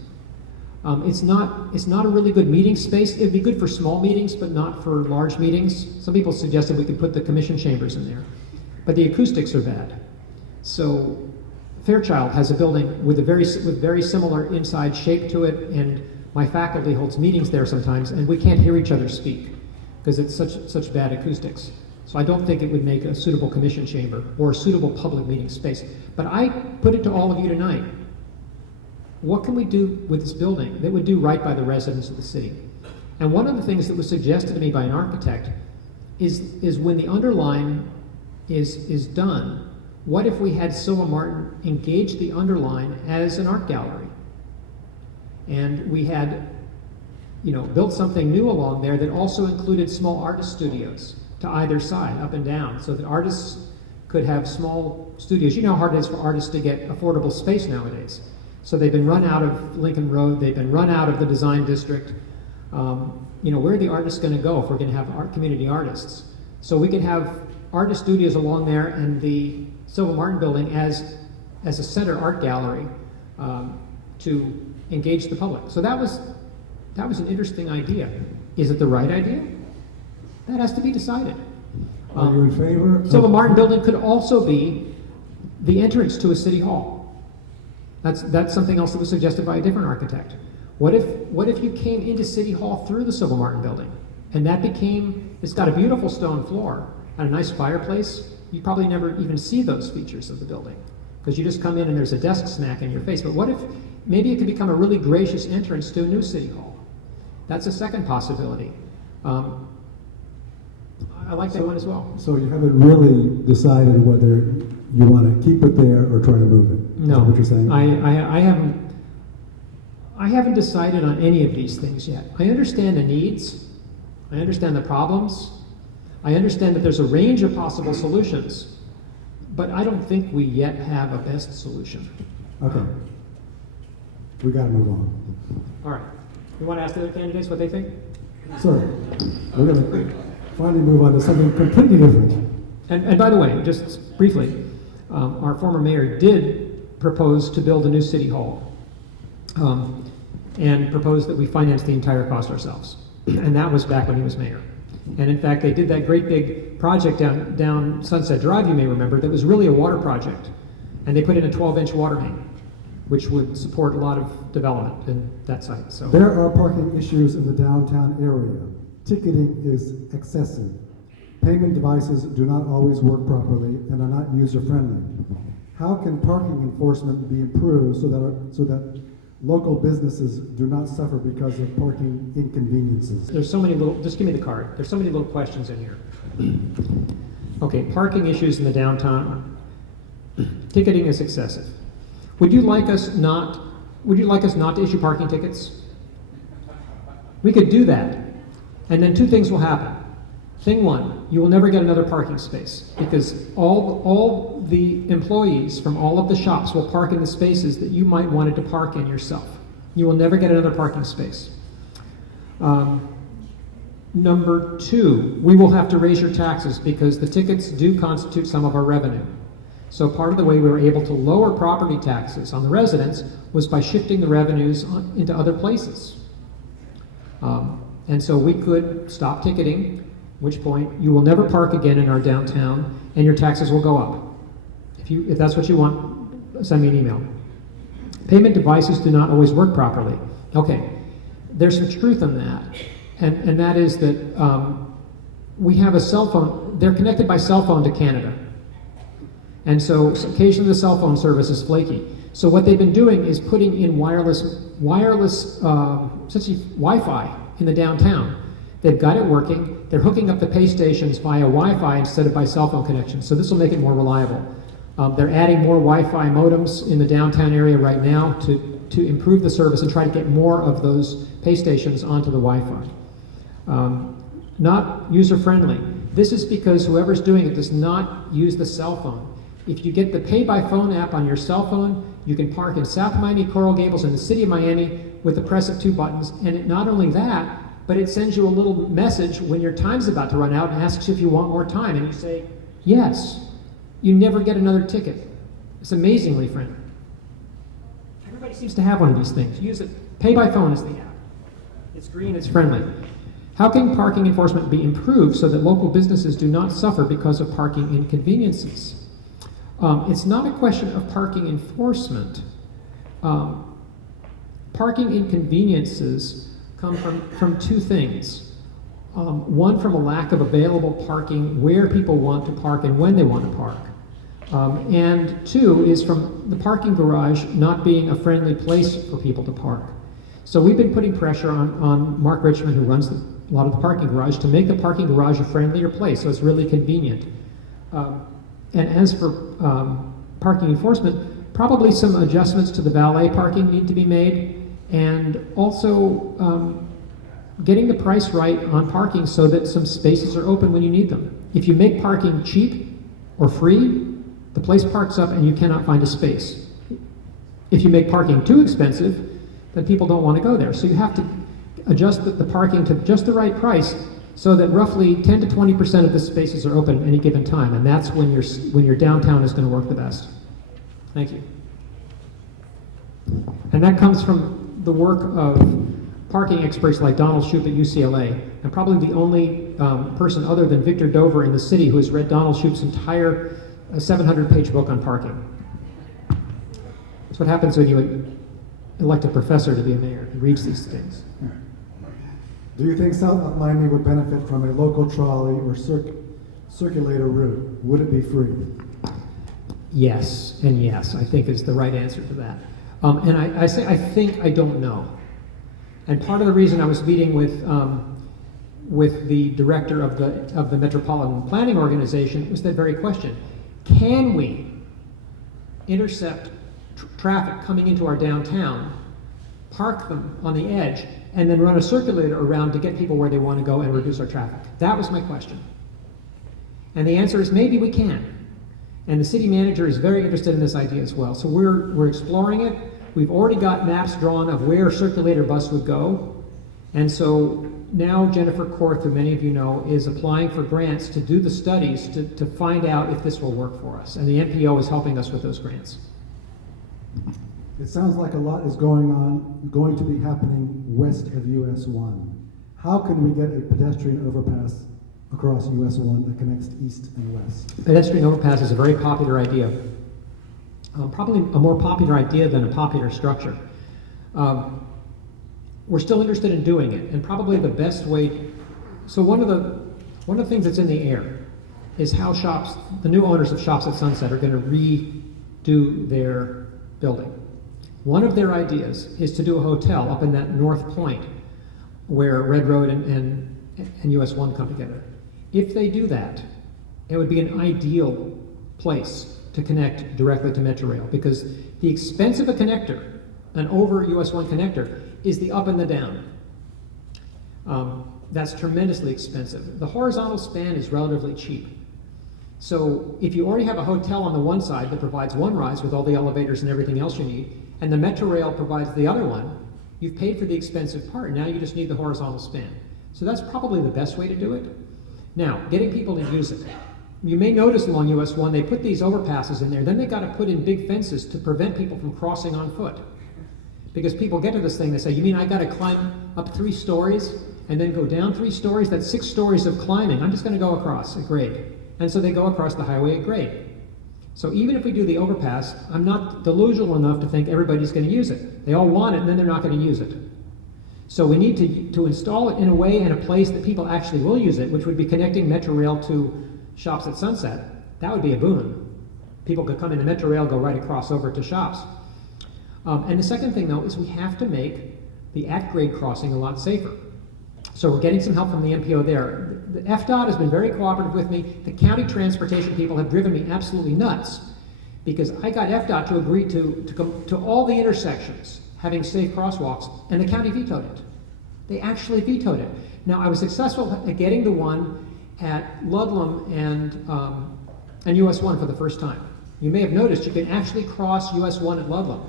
It's not a really good meeting space. It'd be good for small meetings, but not for large meetings. Some people suggested we could put the commission chambers in there, but the acoustics are bad. So Fairchild has a building with very similar inside shape to it, and my faculty holds meetings there sometimes, and we can't hear each other speak because it's such bad acoustics. So I don't think it would make a suitable commission chamber or a suitable public meeting space. But I put it to all of you tonight. What can we do with this building that would do right by the residents of the city? And one of the things that was suggested to me by an architect is when the underline is done, what if we had Silva Martin engage the underline as an art gallery? And we had, built something new along there that also included small artist studios to either side, up and down, so that artists could have small studios. You know how hard it is for artists to get affordable space nowadays. So they've been run out of Lincoln Road, they've been run out of the design district. Where are the artists going to go if we're going to have community artists? So we could have artist studios along there and the Silva Martin building as a center art gallery to engage the public. So that was an interesting idea. Is it the right idea? That has to be decided. Are you in favor? Silva Martin building could also be the entrance to a city hall. That's something else that was suggested by a different architect. What if you came into City Hall through the Silva Martin building, and it's got a beautiful stone floor and a nice fireplace? You probably never even see those features of the building because you just come in and there's a desk smack in your face. But what if maybe it could become a really gracious entrance to a new City Hall? That's a second possibility. I like that one as well. So you haven't really decided whether you want to keep it there or try to move it? No. Is that what you're saying? I haven't decided on any of these things yet. I understand the needs. I understand the problems. I understand that there's a range of possible solutions, but I don't think we yet have a best solution. Okay. We got to move on. All right. You want to ask the other candidates what they think? Sir, we're going to finally move on to something completely different. And by the way, just briefly, our former mayor did propose to build a new city hall and proposed that we finance the entire cost ourselves. And that was back when he was mayor. And in fact, they did that great big project down Sunset Drive, you may remember, that was really a water project. And they put in a 12-inch water main. which would support a lot of development in that site. So There are parking issues in the downtown area. Ticketing is excessive. Payment devices do not always work properly and are not user-friendly. How can parking enforcement be improved so that local businesses do not suffer because of parking inconveniences? there's so many little, just give me the card. There's so many little questions in here. Okay, parking issues in the downtown. Ticketing is excessive. Would you like us not to issue parking tickets? We could do that. And then two things will happen. Thing one, you will never get another parking space because all the employees from all of the shops will park in the spaces that you might want to park in yourself. You will never get another parking space. Number two, we will have to raise your taxes because the tickets do constitute some of our revenue. So part of the way we were able to lower property taxes on the residents was by shifting the revenues into other places. And so we could stop ticketing, at which point you will never park again in our downtown and your taxes will go up. If that's what you want, send me an email. Payment devices do not always work properly. Okay, there's some truth in that. And that is that we have a cell phone, they're connected by cell phone to Canada. And so occasionally the cell phone service is flaky. So what they've been doing is putting in wireless, essentially Wi-Fi in the downtown. They've got it working. They're hooking up the pay stations via Wi-Fi instead of by cell phone connections. So this will make it more reliable. They're adding more Wi-Fi modems in the downtown area right now to improve the service and try to get more of those pay stations onto the Wi-Fi. Not user-friendly. This is because whoever's doing it does not use the cell phone. If you get the Pay by Phone app on your cell phone, you can park in South Miami, Coral Gables, and the city of Miami with the press of two buttons. And not only that, but it sends you a little message when your time's about to run out and asks you if you want more time. And you say, yes. You never get another ticket. It's amazingly friendly. Everybody seems to have one of these things. Use it. Pay by Phone is the app. It's green, it's friendly. How can parking enforcement be improved so that local businesses do not suffer because of parking inconveniences? It's not a question of parking enforcement. Parking inconveniences come from two things. One, from a lack of available parking where people want to park and when they want to park. And two is from the parking garage not being a friendly place for people to park. So we've been putting pressure on Mark Richmond, who runs a lot of the parking garage, to make the parking garage a friendlier place so it's really convenient. And as for parking enforcement, probably some adjustments to the valet parking need to be made, and also getting the price right on parking so that some spaces are open when you need them. If you make parking cheap or free, the place parks up and you cannot find a space. If you make parking too expensive, then people don't want to go there. So you have to adjust the parking to just the right price so that roughly 10 to 20% of the spaces are open at any given time, and that's when your downtown is going to work the best. Thank you. And that comes from the work of parking experts like Donald Shoup at UCLA, and probably the only person other than Victor Dover in the city who has read Donald Shoup's entire 700-page book on parking. That's what happens when you elect a professor to be a mayor. He reads these things. Do you think South Miami would benefit from a local trolley or circulator route? Would it be free? Yes, and yes, I think is the right answer to that. And I say I think, I don't know. And part of the reason I was meeting with the director of the Metropolitan Planning Organization was that very question. Can we intercept traffic coming into our downtown, park them on the edge, and then run a circulator around to get people where they want to go and reduce our traffic? That was my question. And the answer is maybe we can. And the city manager is very interested in this idea as well. So we're exploring it. We've already got maps drawn of where a circulator bus would go. And so now Jennifer Korth, who many of you know, is applying for grants to do the studies to find out if this will work for us. And the NPO is helping us with those grants. It sounds like a lot is going to be happening west of US 1. How can we get a pedestrian overpass across US 1 that connects east and west? Pedestrian overpass is a very popular idea. probably a more popular idea than a popular structure. We're still interested in doing it, and probably the best way. So one of the things that's in the air is how the new owners of Shops at Sunset are going to redo their building. One of their ideas is to do a hotel up in that north point where Red Road and US 1 come together. If they do that, it would be an ideal place to connect directly to Metrorail, because the expense of a connector, an over US 1 connector, is the up and the down. That's tremendously expensive. The horizontal span is relatively cheap. So if you already have a hotel on the one side that provides one rise with all the elevators and everything else you need, and the Metrorail provides the other one, you've paid for the expensive part. Now you just need the horizontal span. So that's probably the best way to do it. Now, getting people to use it. You may notice along US 1, they put these overpasses in there. Then they got to put in big fences to prevent people from crossing on foot. Because people get to this thing, they say, you mean I got to climb up 3 stories and then go down 3 stories? That's 6 stories of climbing. I'm just going to go across at grade. And so they go across the highway at grade. So even if we do the overpass, I'm not delusional enough to think everybody's going to use it. They all want it, and then they're not going to use it. So we need to install it in a way and a place that people actually will use it, which would be connecting Metrorail to Shops at Sunset. That would be a boon. People could come into Metrorail, go right across over to Shops. And the second thing, though, is we have to make the at-grade crossing a lot safer. So we're getting some help from the MPO there. The FDOT has been very cooperative with me. The county transportation people have driven me absolutely nuts, because I got FDOT to agree to all the intersections having safe crosswalks, and the county vetoed it. They actually vetoed it. Now, I was successful at getting the one at Ludlam and US 1 for the first time. You may have noticed you can actually cross US 1 at Ludlam.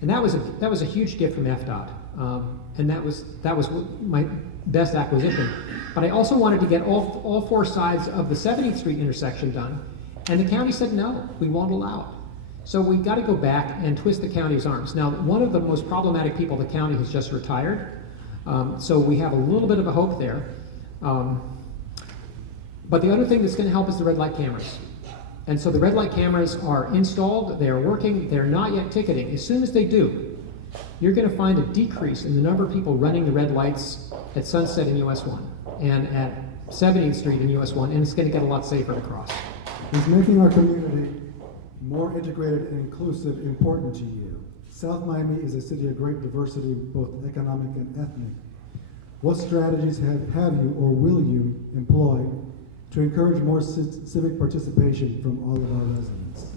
And that was a huge gift from FDOT. And that was my best acquisition. But I also wanted to get all 4 sides of the 70th Street intersection done. And the county said, no, we won't allow it. So we've got to go back and twist the county's arms. Now, one of the most problematic people, the county, has just retired. So we have a little bit of a hope there. But the other thing that's going to help is the red light cameras. And so the red light cameras are installed, they're working, they're not yet ticketing. As soon as they do, you're going to find a decrease in the number of people running the red lights at Sunset in US 1 and at 70th Street in US 1, and it's going to get a lot safer to cross. Is making our community more integrated and inclusive important to you? South Miami is a city of great diversity, both economic and ethnic. What strategies have you or will you employ to encourage more civic participation from all of our residents?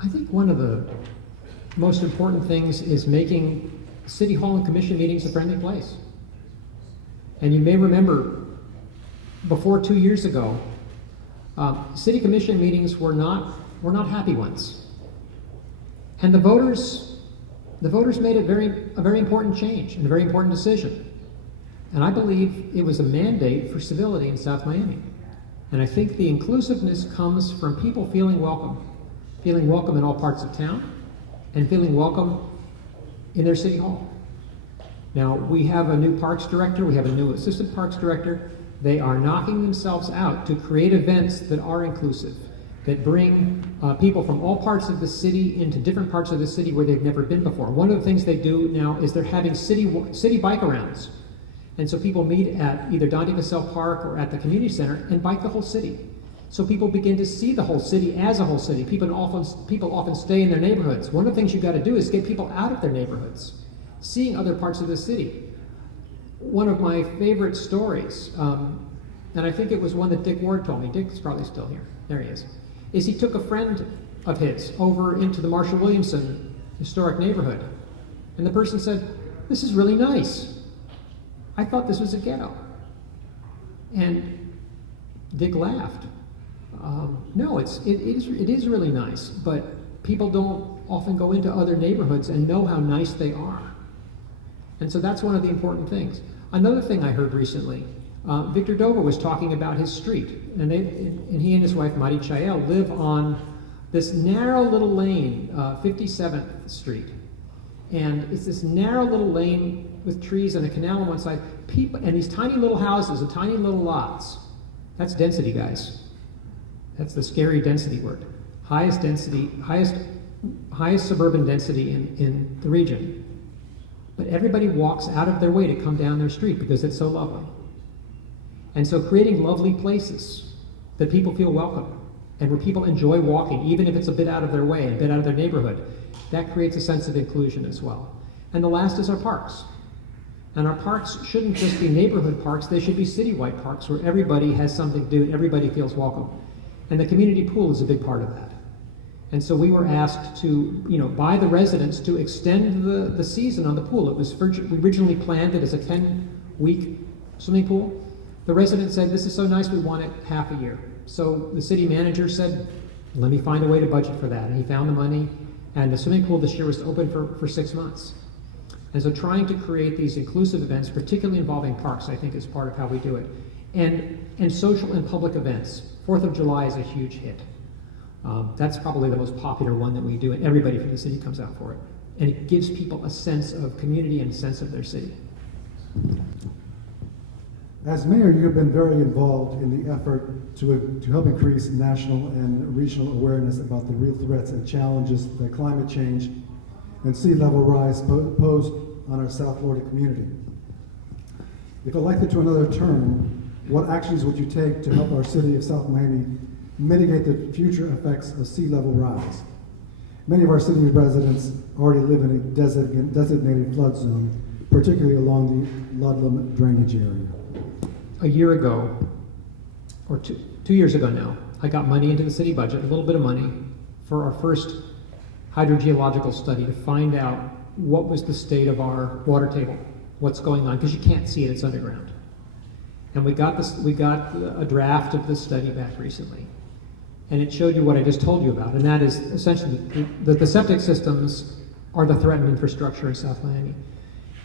I think one of the most important things is making City Hall and Commission meetings a friendly place. And you may remember, before 2 years ago, City Commission meetings were not happy ones. And the voters made a very important change and a very important decision. And I believe it was a mandate for civility in South Miami. And I think the inclusiveness comes from people feeling welcome in all parts of town, and feeling welcome in their city hall. Now, we have a new parks director, we have a new assistant parks director. They are knocking themselves out to create events that are inclusive, that bring people from all parts of the city into different parts of the city where they've never been before. One of the things they do now is they're having city bike arounds. And so people meet at either Dante Cassell Park or at the community center and bike the whole city. So people begin to see the whole city as a whole city. People often stay in their neighborhoods. One of the things you've got to do is get people out of their neighborhoods, seeing other parts of the city. One of my favorite stories, and I think it was one that Dick Ward told me, Dick's probably still here, there he is he took a friend of his over into the Marshall Williamson historic neighborhood. And the person said, "This is really nice. I thought this was a ghetto." And Dick laughed. No, it is really nice, but people don't often go into other neighborhoods and know how nice they are. And so that's one of the important things. Another thing I heard recently, Victor Dover was talking about his street, and he and his wife, Madi Chael, live on this narrow little lane, 57th Street. And it's this narrow little lane with trees and a canal on one side, and these tiny little houses and tiny little lots. That's density, guys. That's the scary density word. highest suburban density in the region. But everybody walks out of their way to come down their street because it's so lovely. And so creating lovely places that people feel welcome and where people enjoy walking, even if it's a bit out of their way, a bit out of their neighborhood, that creates a sense of inclusion as well. And the last is our parks. And our parks shouldn't just be neighborhood parks, they should be citywide parks where everybody has something to do and everybody feels welcome. And the community pool is a big part of that. And so we were asked to, by the residents to extend the season on the pool. It was we originally planned it as a 10-week swimming pool. The residents said, this is so nice, we want it half a year. So the city manager said, let me find a way to budget for that. And he found the money, and the swimming pool this year was open for 6 months. And so trying to create these inclusive events, particularly involving parks, I think is part of how we do it. And social and public events. 4th of July is a huge hit. That's probably the most popular one that we do, and everybody from the city comes out for it. And it gives people a sense of community and a sense of their city. As mayor, you have been very involved in the effort to help increase national and regional awareness about the real threats and challenges that climate change and sea level rise pose on our South Florida community. If elected to another term, what actions would you take to help our city of South Miami mitigate the future effects of sea level rise? Many of our city residents already live in a designated flood zone, particularly along the Ludlam drainage area. A year ago, or 2 years ago now, I got money into the city budget, a little bit of money, for our first hydrogeological study to find out what was the state of our water table, what's going on, because you can't see it, it's underground. And we got a draft of this study back recently. And it showed you what I just told you about, and that is essentially that the septic systems are the threatened infrastructure in South Miami.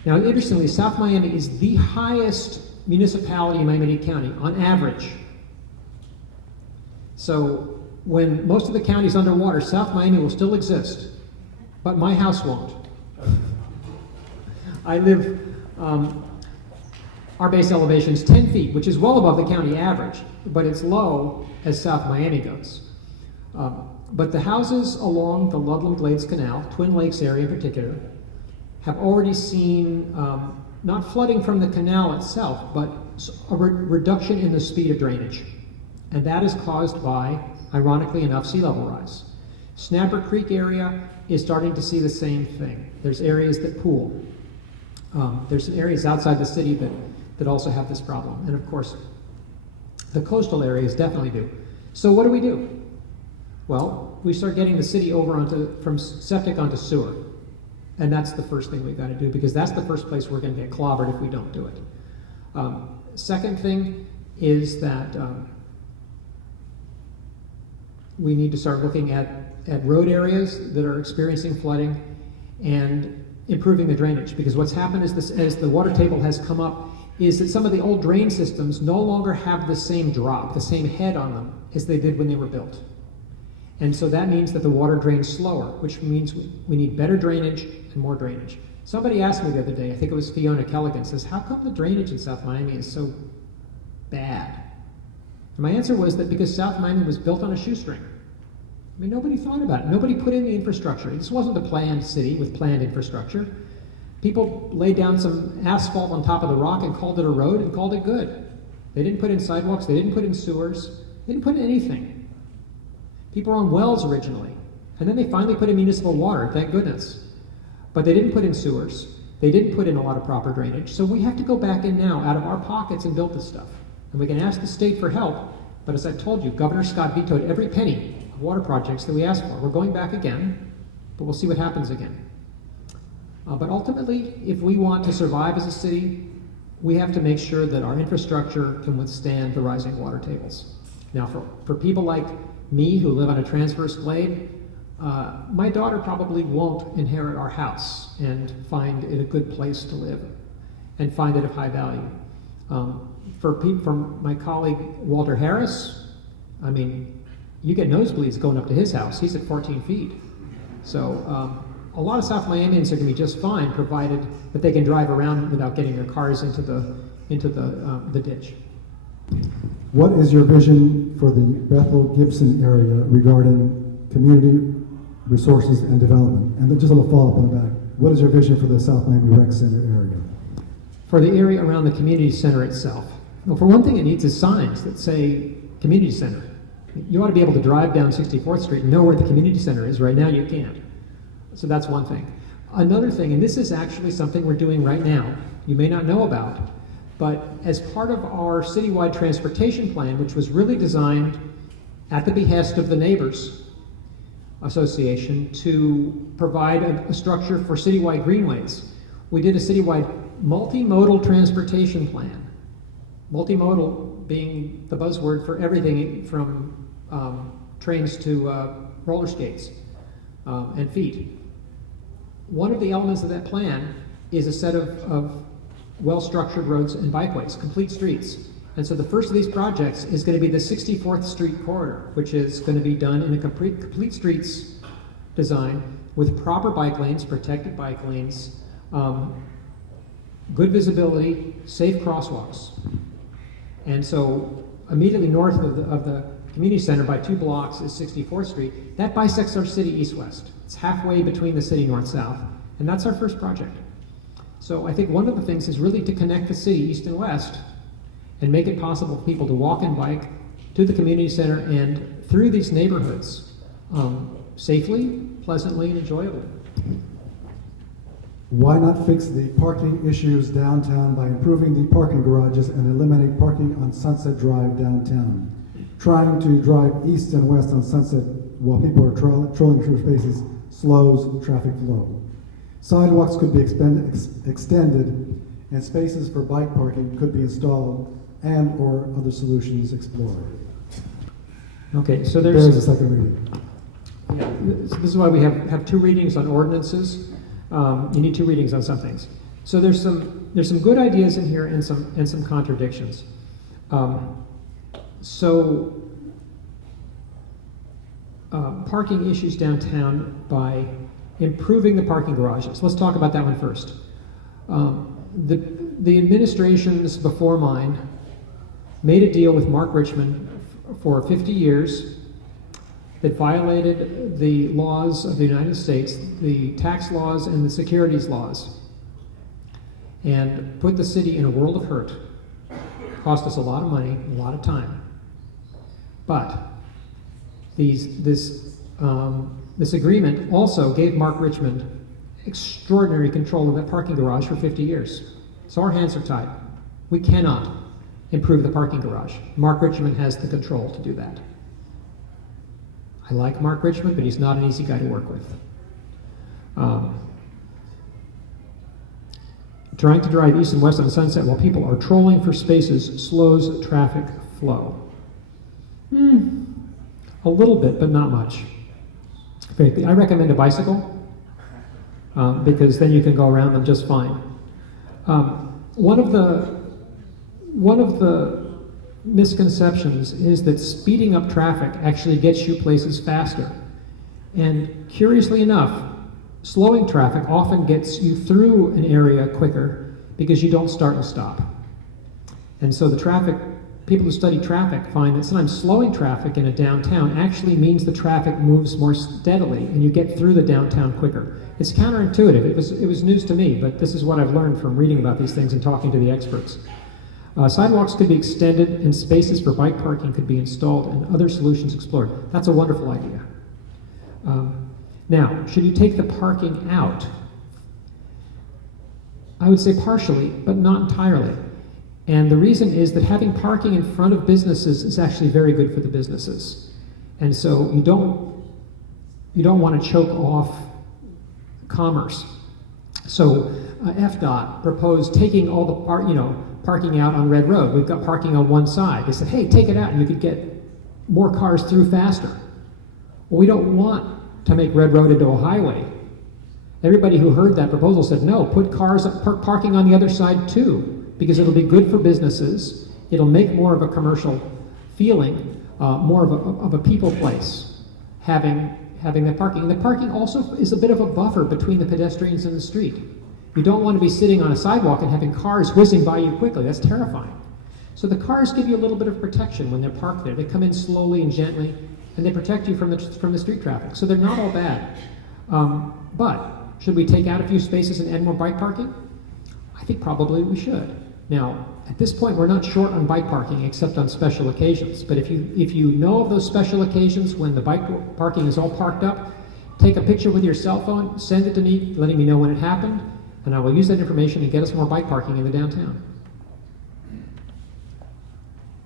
Now, interestingly, South Miami is the highest municipality in Miami-Dade County on average. So when most of the county is underwater, South Miami will still exist, but my house won't. I live, our base elevation is 10 feet, which is well above the county average, but it's low as South Miami goes. But the houses along the Ludlam Glades Canal, Twin Lakes area in particular, have already seen not flooding from the canal itself, but a reduction in the speed of drainage. And that is caused by, ironically enough, sea level rise. Snapper Creek area is starting to see the same thing. There's areas that pool. There's some areas outside the city that also have this problem. And of course, the coastal areas definitely do. So what do? Well, we start getting the city over from septic onto sewer. And that's the first thing we've got to do, because that's the first place we're going to get clobbered if we don't do it. Second thing is that we need to start looking at road areas that are experiencing flooding and improving the drainage, because what's happened is this, as the water table has come up, is that some of the old drain systems no longer have the same drop, the same head on them as they did when they were built. And so that means that the water drains slower, which means we need better drainage and more drainage. Somebody asked me the other day, I think it was Fiona Kelligan, says, how come the drainage in South Miami is so bad? And my answer was that because South Miami was built on a shoestring. I mean, nobody thought about it. Nobody put in the infrastructure. This wasn't a planned city with planned infrastructure. People laid down some asphalt on top of the rock and called it a road and called it good. They didn't put in sidewalks. They didn't put in sewers. They didn't put in anything. People were on wells originally. And then they finally put in municipal water, thank goodness. But they didn't put in sewers. They didn't put in a lot of proper drainage. So we have to go back in now out of our pockets and build this stuff. And we can ask the state for help. But as I told you, Governor Scott vetoed every penny of water projects that we asked for. We're going back again, but we'll see what happens again. But ultimately, if we want to survive as a city, we have to make sure that our infrastructure can withstand the rising water tables. Now, for people like me who live on a transverse glade, my daughter probably won't inherit our house and find it a good place to live and find it of high value. For my colleague Walter Harris, I mean, you get nosebleeds going up to his house. He's at 14 feet. So a lot of South Miamians are going to be just fine, provided that they can drive around without getting their cars into the ditch. What is your vision for the Bethel-Gibson area regarding community resources and development. And then just a little follow-up on the back. What is your vision for the South Miami Rec Center area? For the area around the community center itself. Well, for one thing, it needs is signs that say community center. You ought to be able to drive down 64th Street and know where the community center is. Right now, you can't. So that's one thing. Another thing, and this is actually something we're doing right now, you may not know about, but as part of our citywide transportation plan, which was really designed at the behest of the Neighbors Association to provide a structure for citywide greenways, we did a citywide multimodal transportation plan. Multimodal being the buzzword for everything from trains to roller skates and feet. One of the elements of that plan is a set of well-structured roads and bikeways, complete streets. And so the first of these projects is going to be the 64th Street corridor, which is going to be done in a complete streets design with proper bike lanes, protected bike lanes, good visibility, safe crosswalks. And so immediately north of the community center by 2 blocks is 64th Street. That bisects our city east-west. It's halfway between the city north-south. And that's our first project. So I think one of the things is really to connect the city east and west and make it possible for people to walk and bike to the community center and through these neighborhoods safely, pleasantly, and enjoyably. Why not fix the parking issues downtown by improving the parking garages and eliminate parking on Sunset Drive downtown? Trying to drive east and west on Sunset while people are trolling through spaces slows traffic flow. Sidewalks could be extended and spaces for bike parking could be installed and or other solutions explored. Okay, so There's a second reading. Yeah, this is why we have 2 readings on ordinances. You need 2 readings on some things. So there's some good ideas in here and some contradictions. Parking issues downtown by improving the parking garages. Let's talk about that one first. The administrations before mine made a deal with Mark Richmond for 50 years that violated the laws of the United States, the tax laws and the securities laws, and put the city in a world of hurt. Cost us a lot of money, a lot of time. But this agreement also gave Mark Richmond extraordinary control of that parking garage for 50 years. So our hands are tied. We cannot improve the parking garage. Mark Richmond has the control to do that. I like Mark Richmond, but he's not an easy guy to work with. Trying to drive east and west on Sunset while people are trolling for spaces slows traffic flow. A little bit, but not much. I recommend a bicycle because then you can go around them just fine. One of the misconceptions is that speeding up traffic actually gets you places faster. And curiously enough, slowing traffic often gets you through an area quicker because you don't start and stop. And so people who study traffic find that sometimes slowing traffic in a downtown actually means the traffic moves more steadily and you get through the downtown quicker. It's counterintuitive. It was news to me, but this is what I've learned from reading about these things and talking to the experts. Sidewalks could be extended and spaces for bike parking could be installed and other solutions explored. That's a wonderful idea. Now, should you take the parking out? I would say partially, but not entirely. And the reason is that having parking in front of businesses is actually very good for the businesses. And so you don't want to choke off commerce. So FDOT proposed taking all the parking out on Red Road. We've got parking on one side. They said, hey, take it out and you could get more cars through faster. Well, we don't want to make Red Road into a highway. Everybody who heard that proposal said, no, put parking on the other side too, because it'll be good for businesses. It'll make more of a commercial feeling, more of a people place, having that parking. And the parking also is a bit of a buffer between the pedestrians and the street. You don't want to be sitting on a sidewalk and having cars whizzing by you quickly. That's terrifying. So the cars give you a little bit of protection when they're parked there. They come in slowly and gently, and they protect you from the street traffic. So they're not all bad. But should we take out a few spaces and add more bike parking? I think probably we should. Now, at this point, we're not short on bike parking except on special occasions. But if you know of those special occasions when the bike parking is all parked up, take a picture with your cell phone, send it to me, letting me know when it happened, and I will use that information and get us more bike parking in the downtown.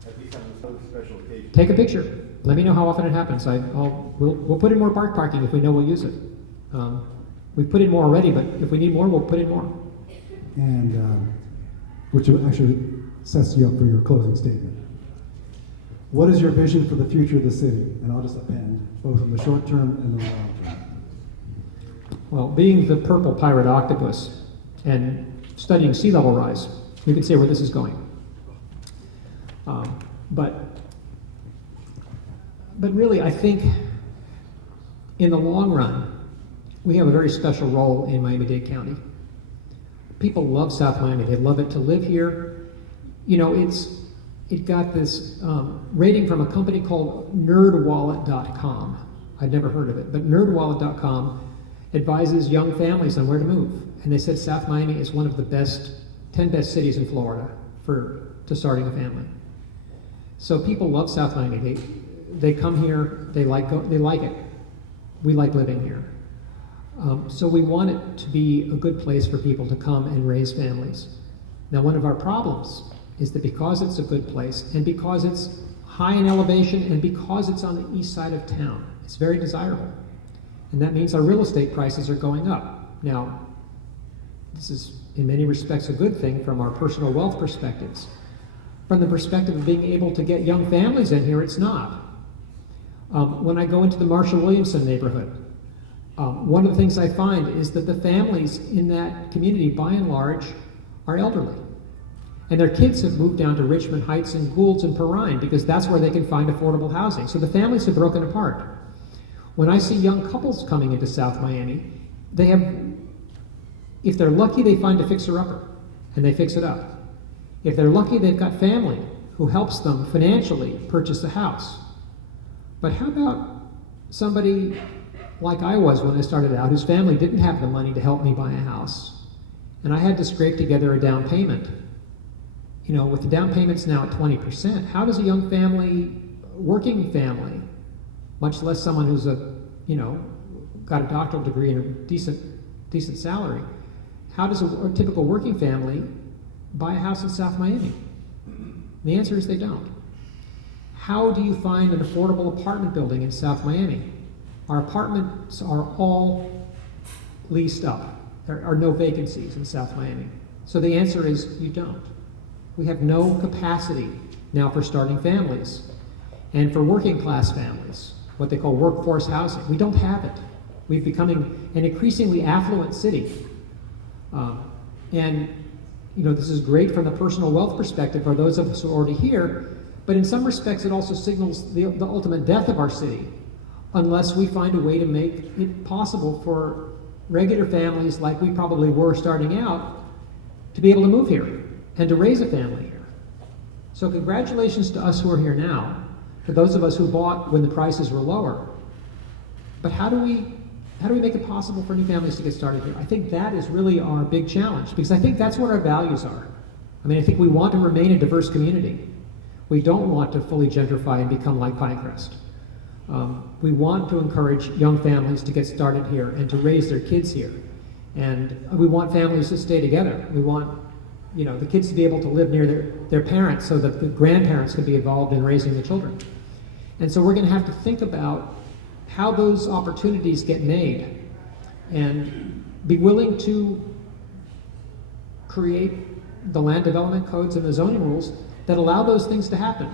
At least on those special occasions. Take a picture. Let me know how often it happens. We'll put in more bike parking if we know we'll use it. We've put in more already, but if we need more, we'll put in more. And which actually sets you up for your closing statement. What is your vision for the future of the city? And I'll just append, both in the short term and the long term. Well, being the purple pirate octopus and studying sea level rise, you can say where this is going. But really, I think in the long run, we have a very special role in Miami-Dade County. People love South Miami. They love it to live here. You know, it got this rating from a company called nerdwallet.com. I'd never heard of it, but nerdwallet.com advises young families on where to move. And they said South Miami is one of the 10 best cities in Florida to starting a family. So people love South Miami. They come here, they like it. We like living here. So we want it to be a good place for people to come and raise families. Now, one of our problems is that because it's a good place, and because it's high in elevation, and because it's on the east side of town, it's very desirable. And that means our real estate prices are going up. Now, this is in many respects a good thing from our personal wealth perspectives. From the perspective of being able to get young families in here, it's not. When I go into the Marshall Williamson neighborhood, one of the things I find is that the families in that community, by and large, are elderly. And their kids have moved down to Richmond Heights and Goulds and Perrine because that's where they can find affordable housing. So the families have broken apart. When I see young couples coming into South Miami, if they're lucky, they find a fixer-upper, and they fix it up. If they're lucky, they've got family who helps them financially purchase a house. But how about somebody like I was when I started out, whose family didn't have the money to help me buy a house, and I had to scrape together a down payment? You know, with the down payments now at 20%, how does a young family, working family, much less someone who's got a doctoral degree and a decent salary, how does a typical working family buy a house in South Miami? The answer is they don't. How do you find an affordable apartment building in South Miami? Our apartments are all leased up. There are no vacancies in South Miami. So the answer is you don't. We have no capacity now for starting families. And for working class families, what they call workforce housing, we don't have it. We're becoming an increasingly affluent city. And this is great from the personal wealth perspective for those of us who are already here, but in some respects it also signals the ultimate death of our city, unless we find a way to make it possible for regular families like we probably were starting out to be able to move here and to raise a family here. So congratulations to us who are here now, for those of us who bought when the prices were lower. But how do we make it possible for new families to get started here? I think that is really our big challenge, because I think that's what our values are. I mean, I think we want to remain a diverse community. We don't want to fully gentrify and become like Pinecrest. We want to encourage young families to get started here and to raise their kids here. And we want families to stay together. We want the kids to be able to live near their parents so that the grandparents can be involved in raising the children. And so we're going to have to think about how those opportunities get made and be willing to create the land development codes and the zoning rules that allow those things to happen,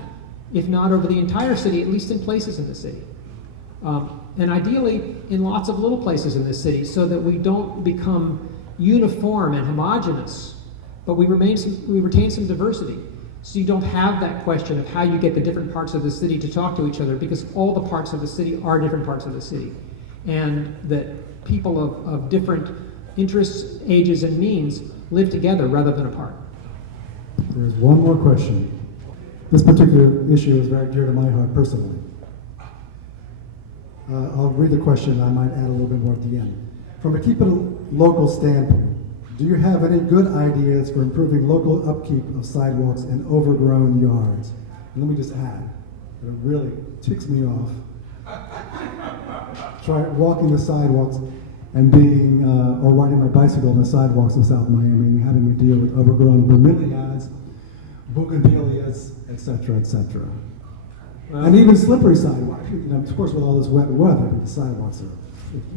if not over the entire city, at least in places in the city. And ideally in lots of little places in this city, so that we don't become uniform and homogenous, but we retain some diversity. So you don't have that question of how you get the different parts of the city to talk to each other, because all the parts of the city are different parts of the city. And that people of different interests, ages, and means live together rather than apart. There's one more question. This particular issue is very dear to my heart personally. I'll read the question, I might add a little bit more at the end. From a keep it local standpoint, do you have any good ideas for improving local upkeep of sidewalks and overgrown yards? And let me just add, it really ticks me off. Try walking the sidewalks and being, or riding my bicycle on the sidewalks of South Miami and having to deal with overgrown bromeliads, bougainvilleas, etc., etc. And even slippery sidewalks. You know, of course, with all this wet weather, the sidewalks are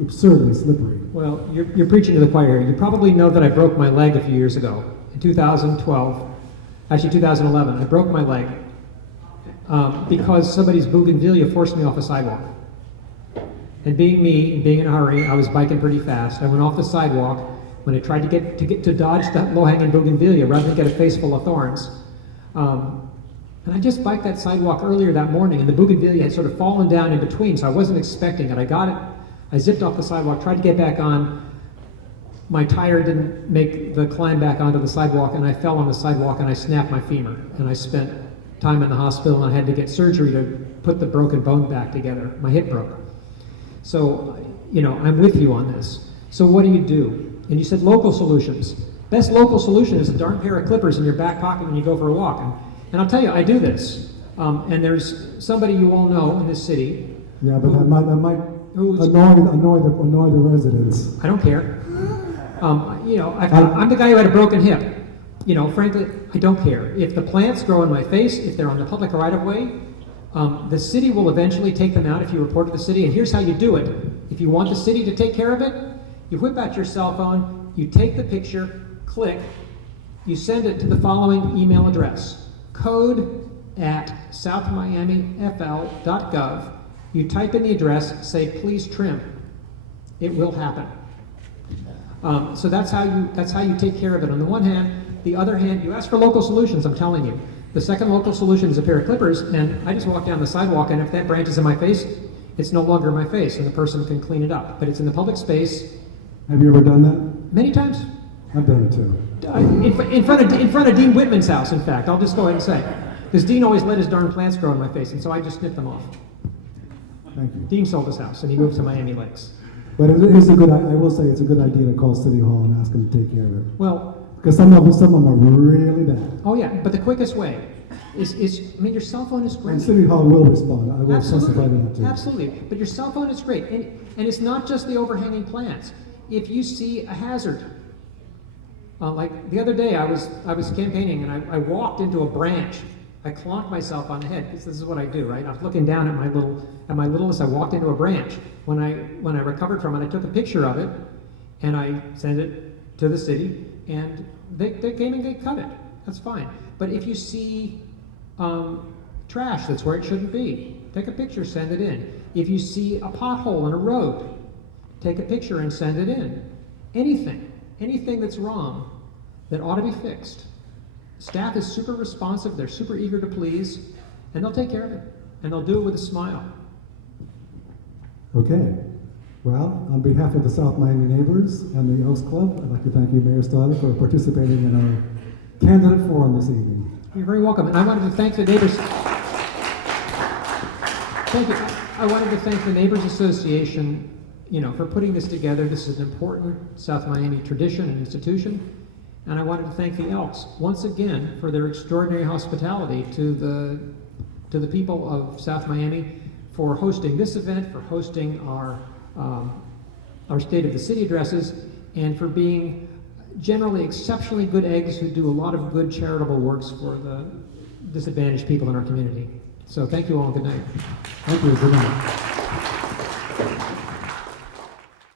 absurdly slippery. Well, you're preaching to the choir here. You probably know that I broke my leg a few years ago. In 2012, actually 2011, I broke my leg because somebody's bougainvillea forced me off a sidewalk. And being me, and being in a hurry, I was biking pretty fast. I went off the sidewalk when I tried to dodge that low-hanging bougainvillea rather than get a face full of thorns. And I just biked that sidewalk earlier that morning, and the bougainvillea had sort of fallen down in between, so I wasn't expecting it. I got it. I zipped off the sidewalk, tried to get back on. My tire didn't make the climb back onto the sidewalk, and I fell on the sidewalk and I snapped my femur. And I spent time in the hospital, and I had to get surgery to put the broken bone back together. My hip broke. So, you know, I'm with you on this. So what do you do? And you said local solutions. Best local solution is a darn pair of clippers in your back pocket when you go for a walk. And I'll tell you, I do this. And there's somebody you all know in this city. Yeah, but that might annoy the residents. I don't care. You know, I'm the guy who had a broken hip. You know, frankly, I don't care. If the plants grow in my face, if they're on the public right-of-way, the city will eventually take them out if you report to the city. And here's how you do it. If you want the city to take care of it, you whip out your cell phone, you take the picture, click, you send it to the following email address, code@southmiamifl.gov. You type in the address, say please trim. It will happen. So that's how you take care of it on the one hand. The other hand, you ask for local solutions, I'm telling you. The second local solution is a pair of clippers, and I just walk down the sidewalk, and if that branch is in my face, it's no longer in my face, and the person can clean it up. But it's in the public space. Have you ever done that? Many times. I've done it too. In front of Dean Whitman's house, in fact. I'll just go ahead and say. Because Dean always let his darn plants grow in my face, and so I just snipped them off. Thank you. Dean sold his house, and he moved to Miami Lakes. But it is a good. I will say it's a good idea to call City Hall and ask them to take care of it. Well, Because some of them are really bad. oh yeah, but the quickest way is I mean, your cell phone is great. And City Hall will respond. I will specify that Absolutely, too. absolutely. But your cell phone is great, and it's not just the overhanging plants. If you see a hazard, like the other day, I was campaigning and I walked into a branch. I clonked myself on the head because this is what I do, right? I was looking down at my littlest. I walked into a branch. When I recovered from it, I took a picture of it, and I sent it to the city, and they came and they cut it. That's fine. But if you see trash that's where it shouldn't be, take a picture, send it in. If you see a pothole in a road, take a picture and send it in. Anything that's wrong that ought to be fixed. Staff is super responsive, they're super eager to please, and they'll take care of it. And they'll do it with a smile. Okay. Well, on behalf of the South Miami Neighbors and the Elks Club, I'd like to thank you, Mayor Stoddard, for participating in our candidate forum this evening. You're very welcome. And I wanted to thank the neighbors. Thank you. I wanted to thank the Neighbors Association, for putting this together. This is an important South Miami tradition and institution. And I wanted to thank the Elks once again for their extraordinary hospitality to the people of South Miami for hosting this event, for hosting our State of the City addresses, and for being generally exceptionally good eggs who do a lot of good charitable works for the disadvantaged people in our community. So thank you all, and good night. Thank you, good night.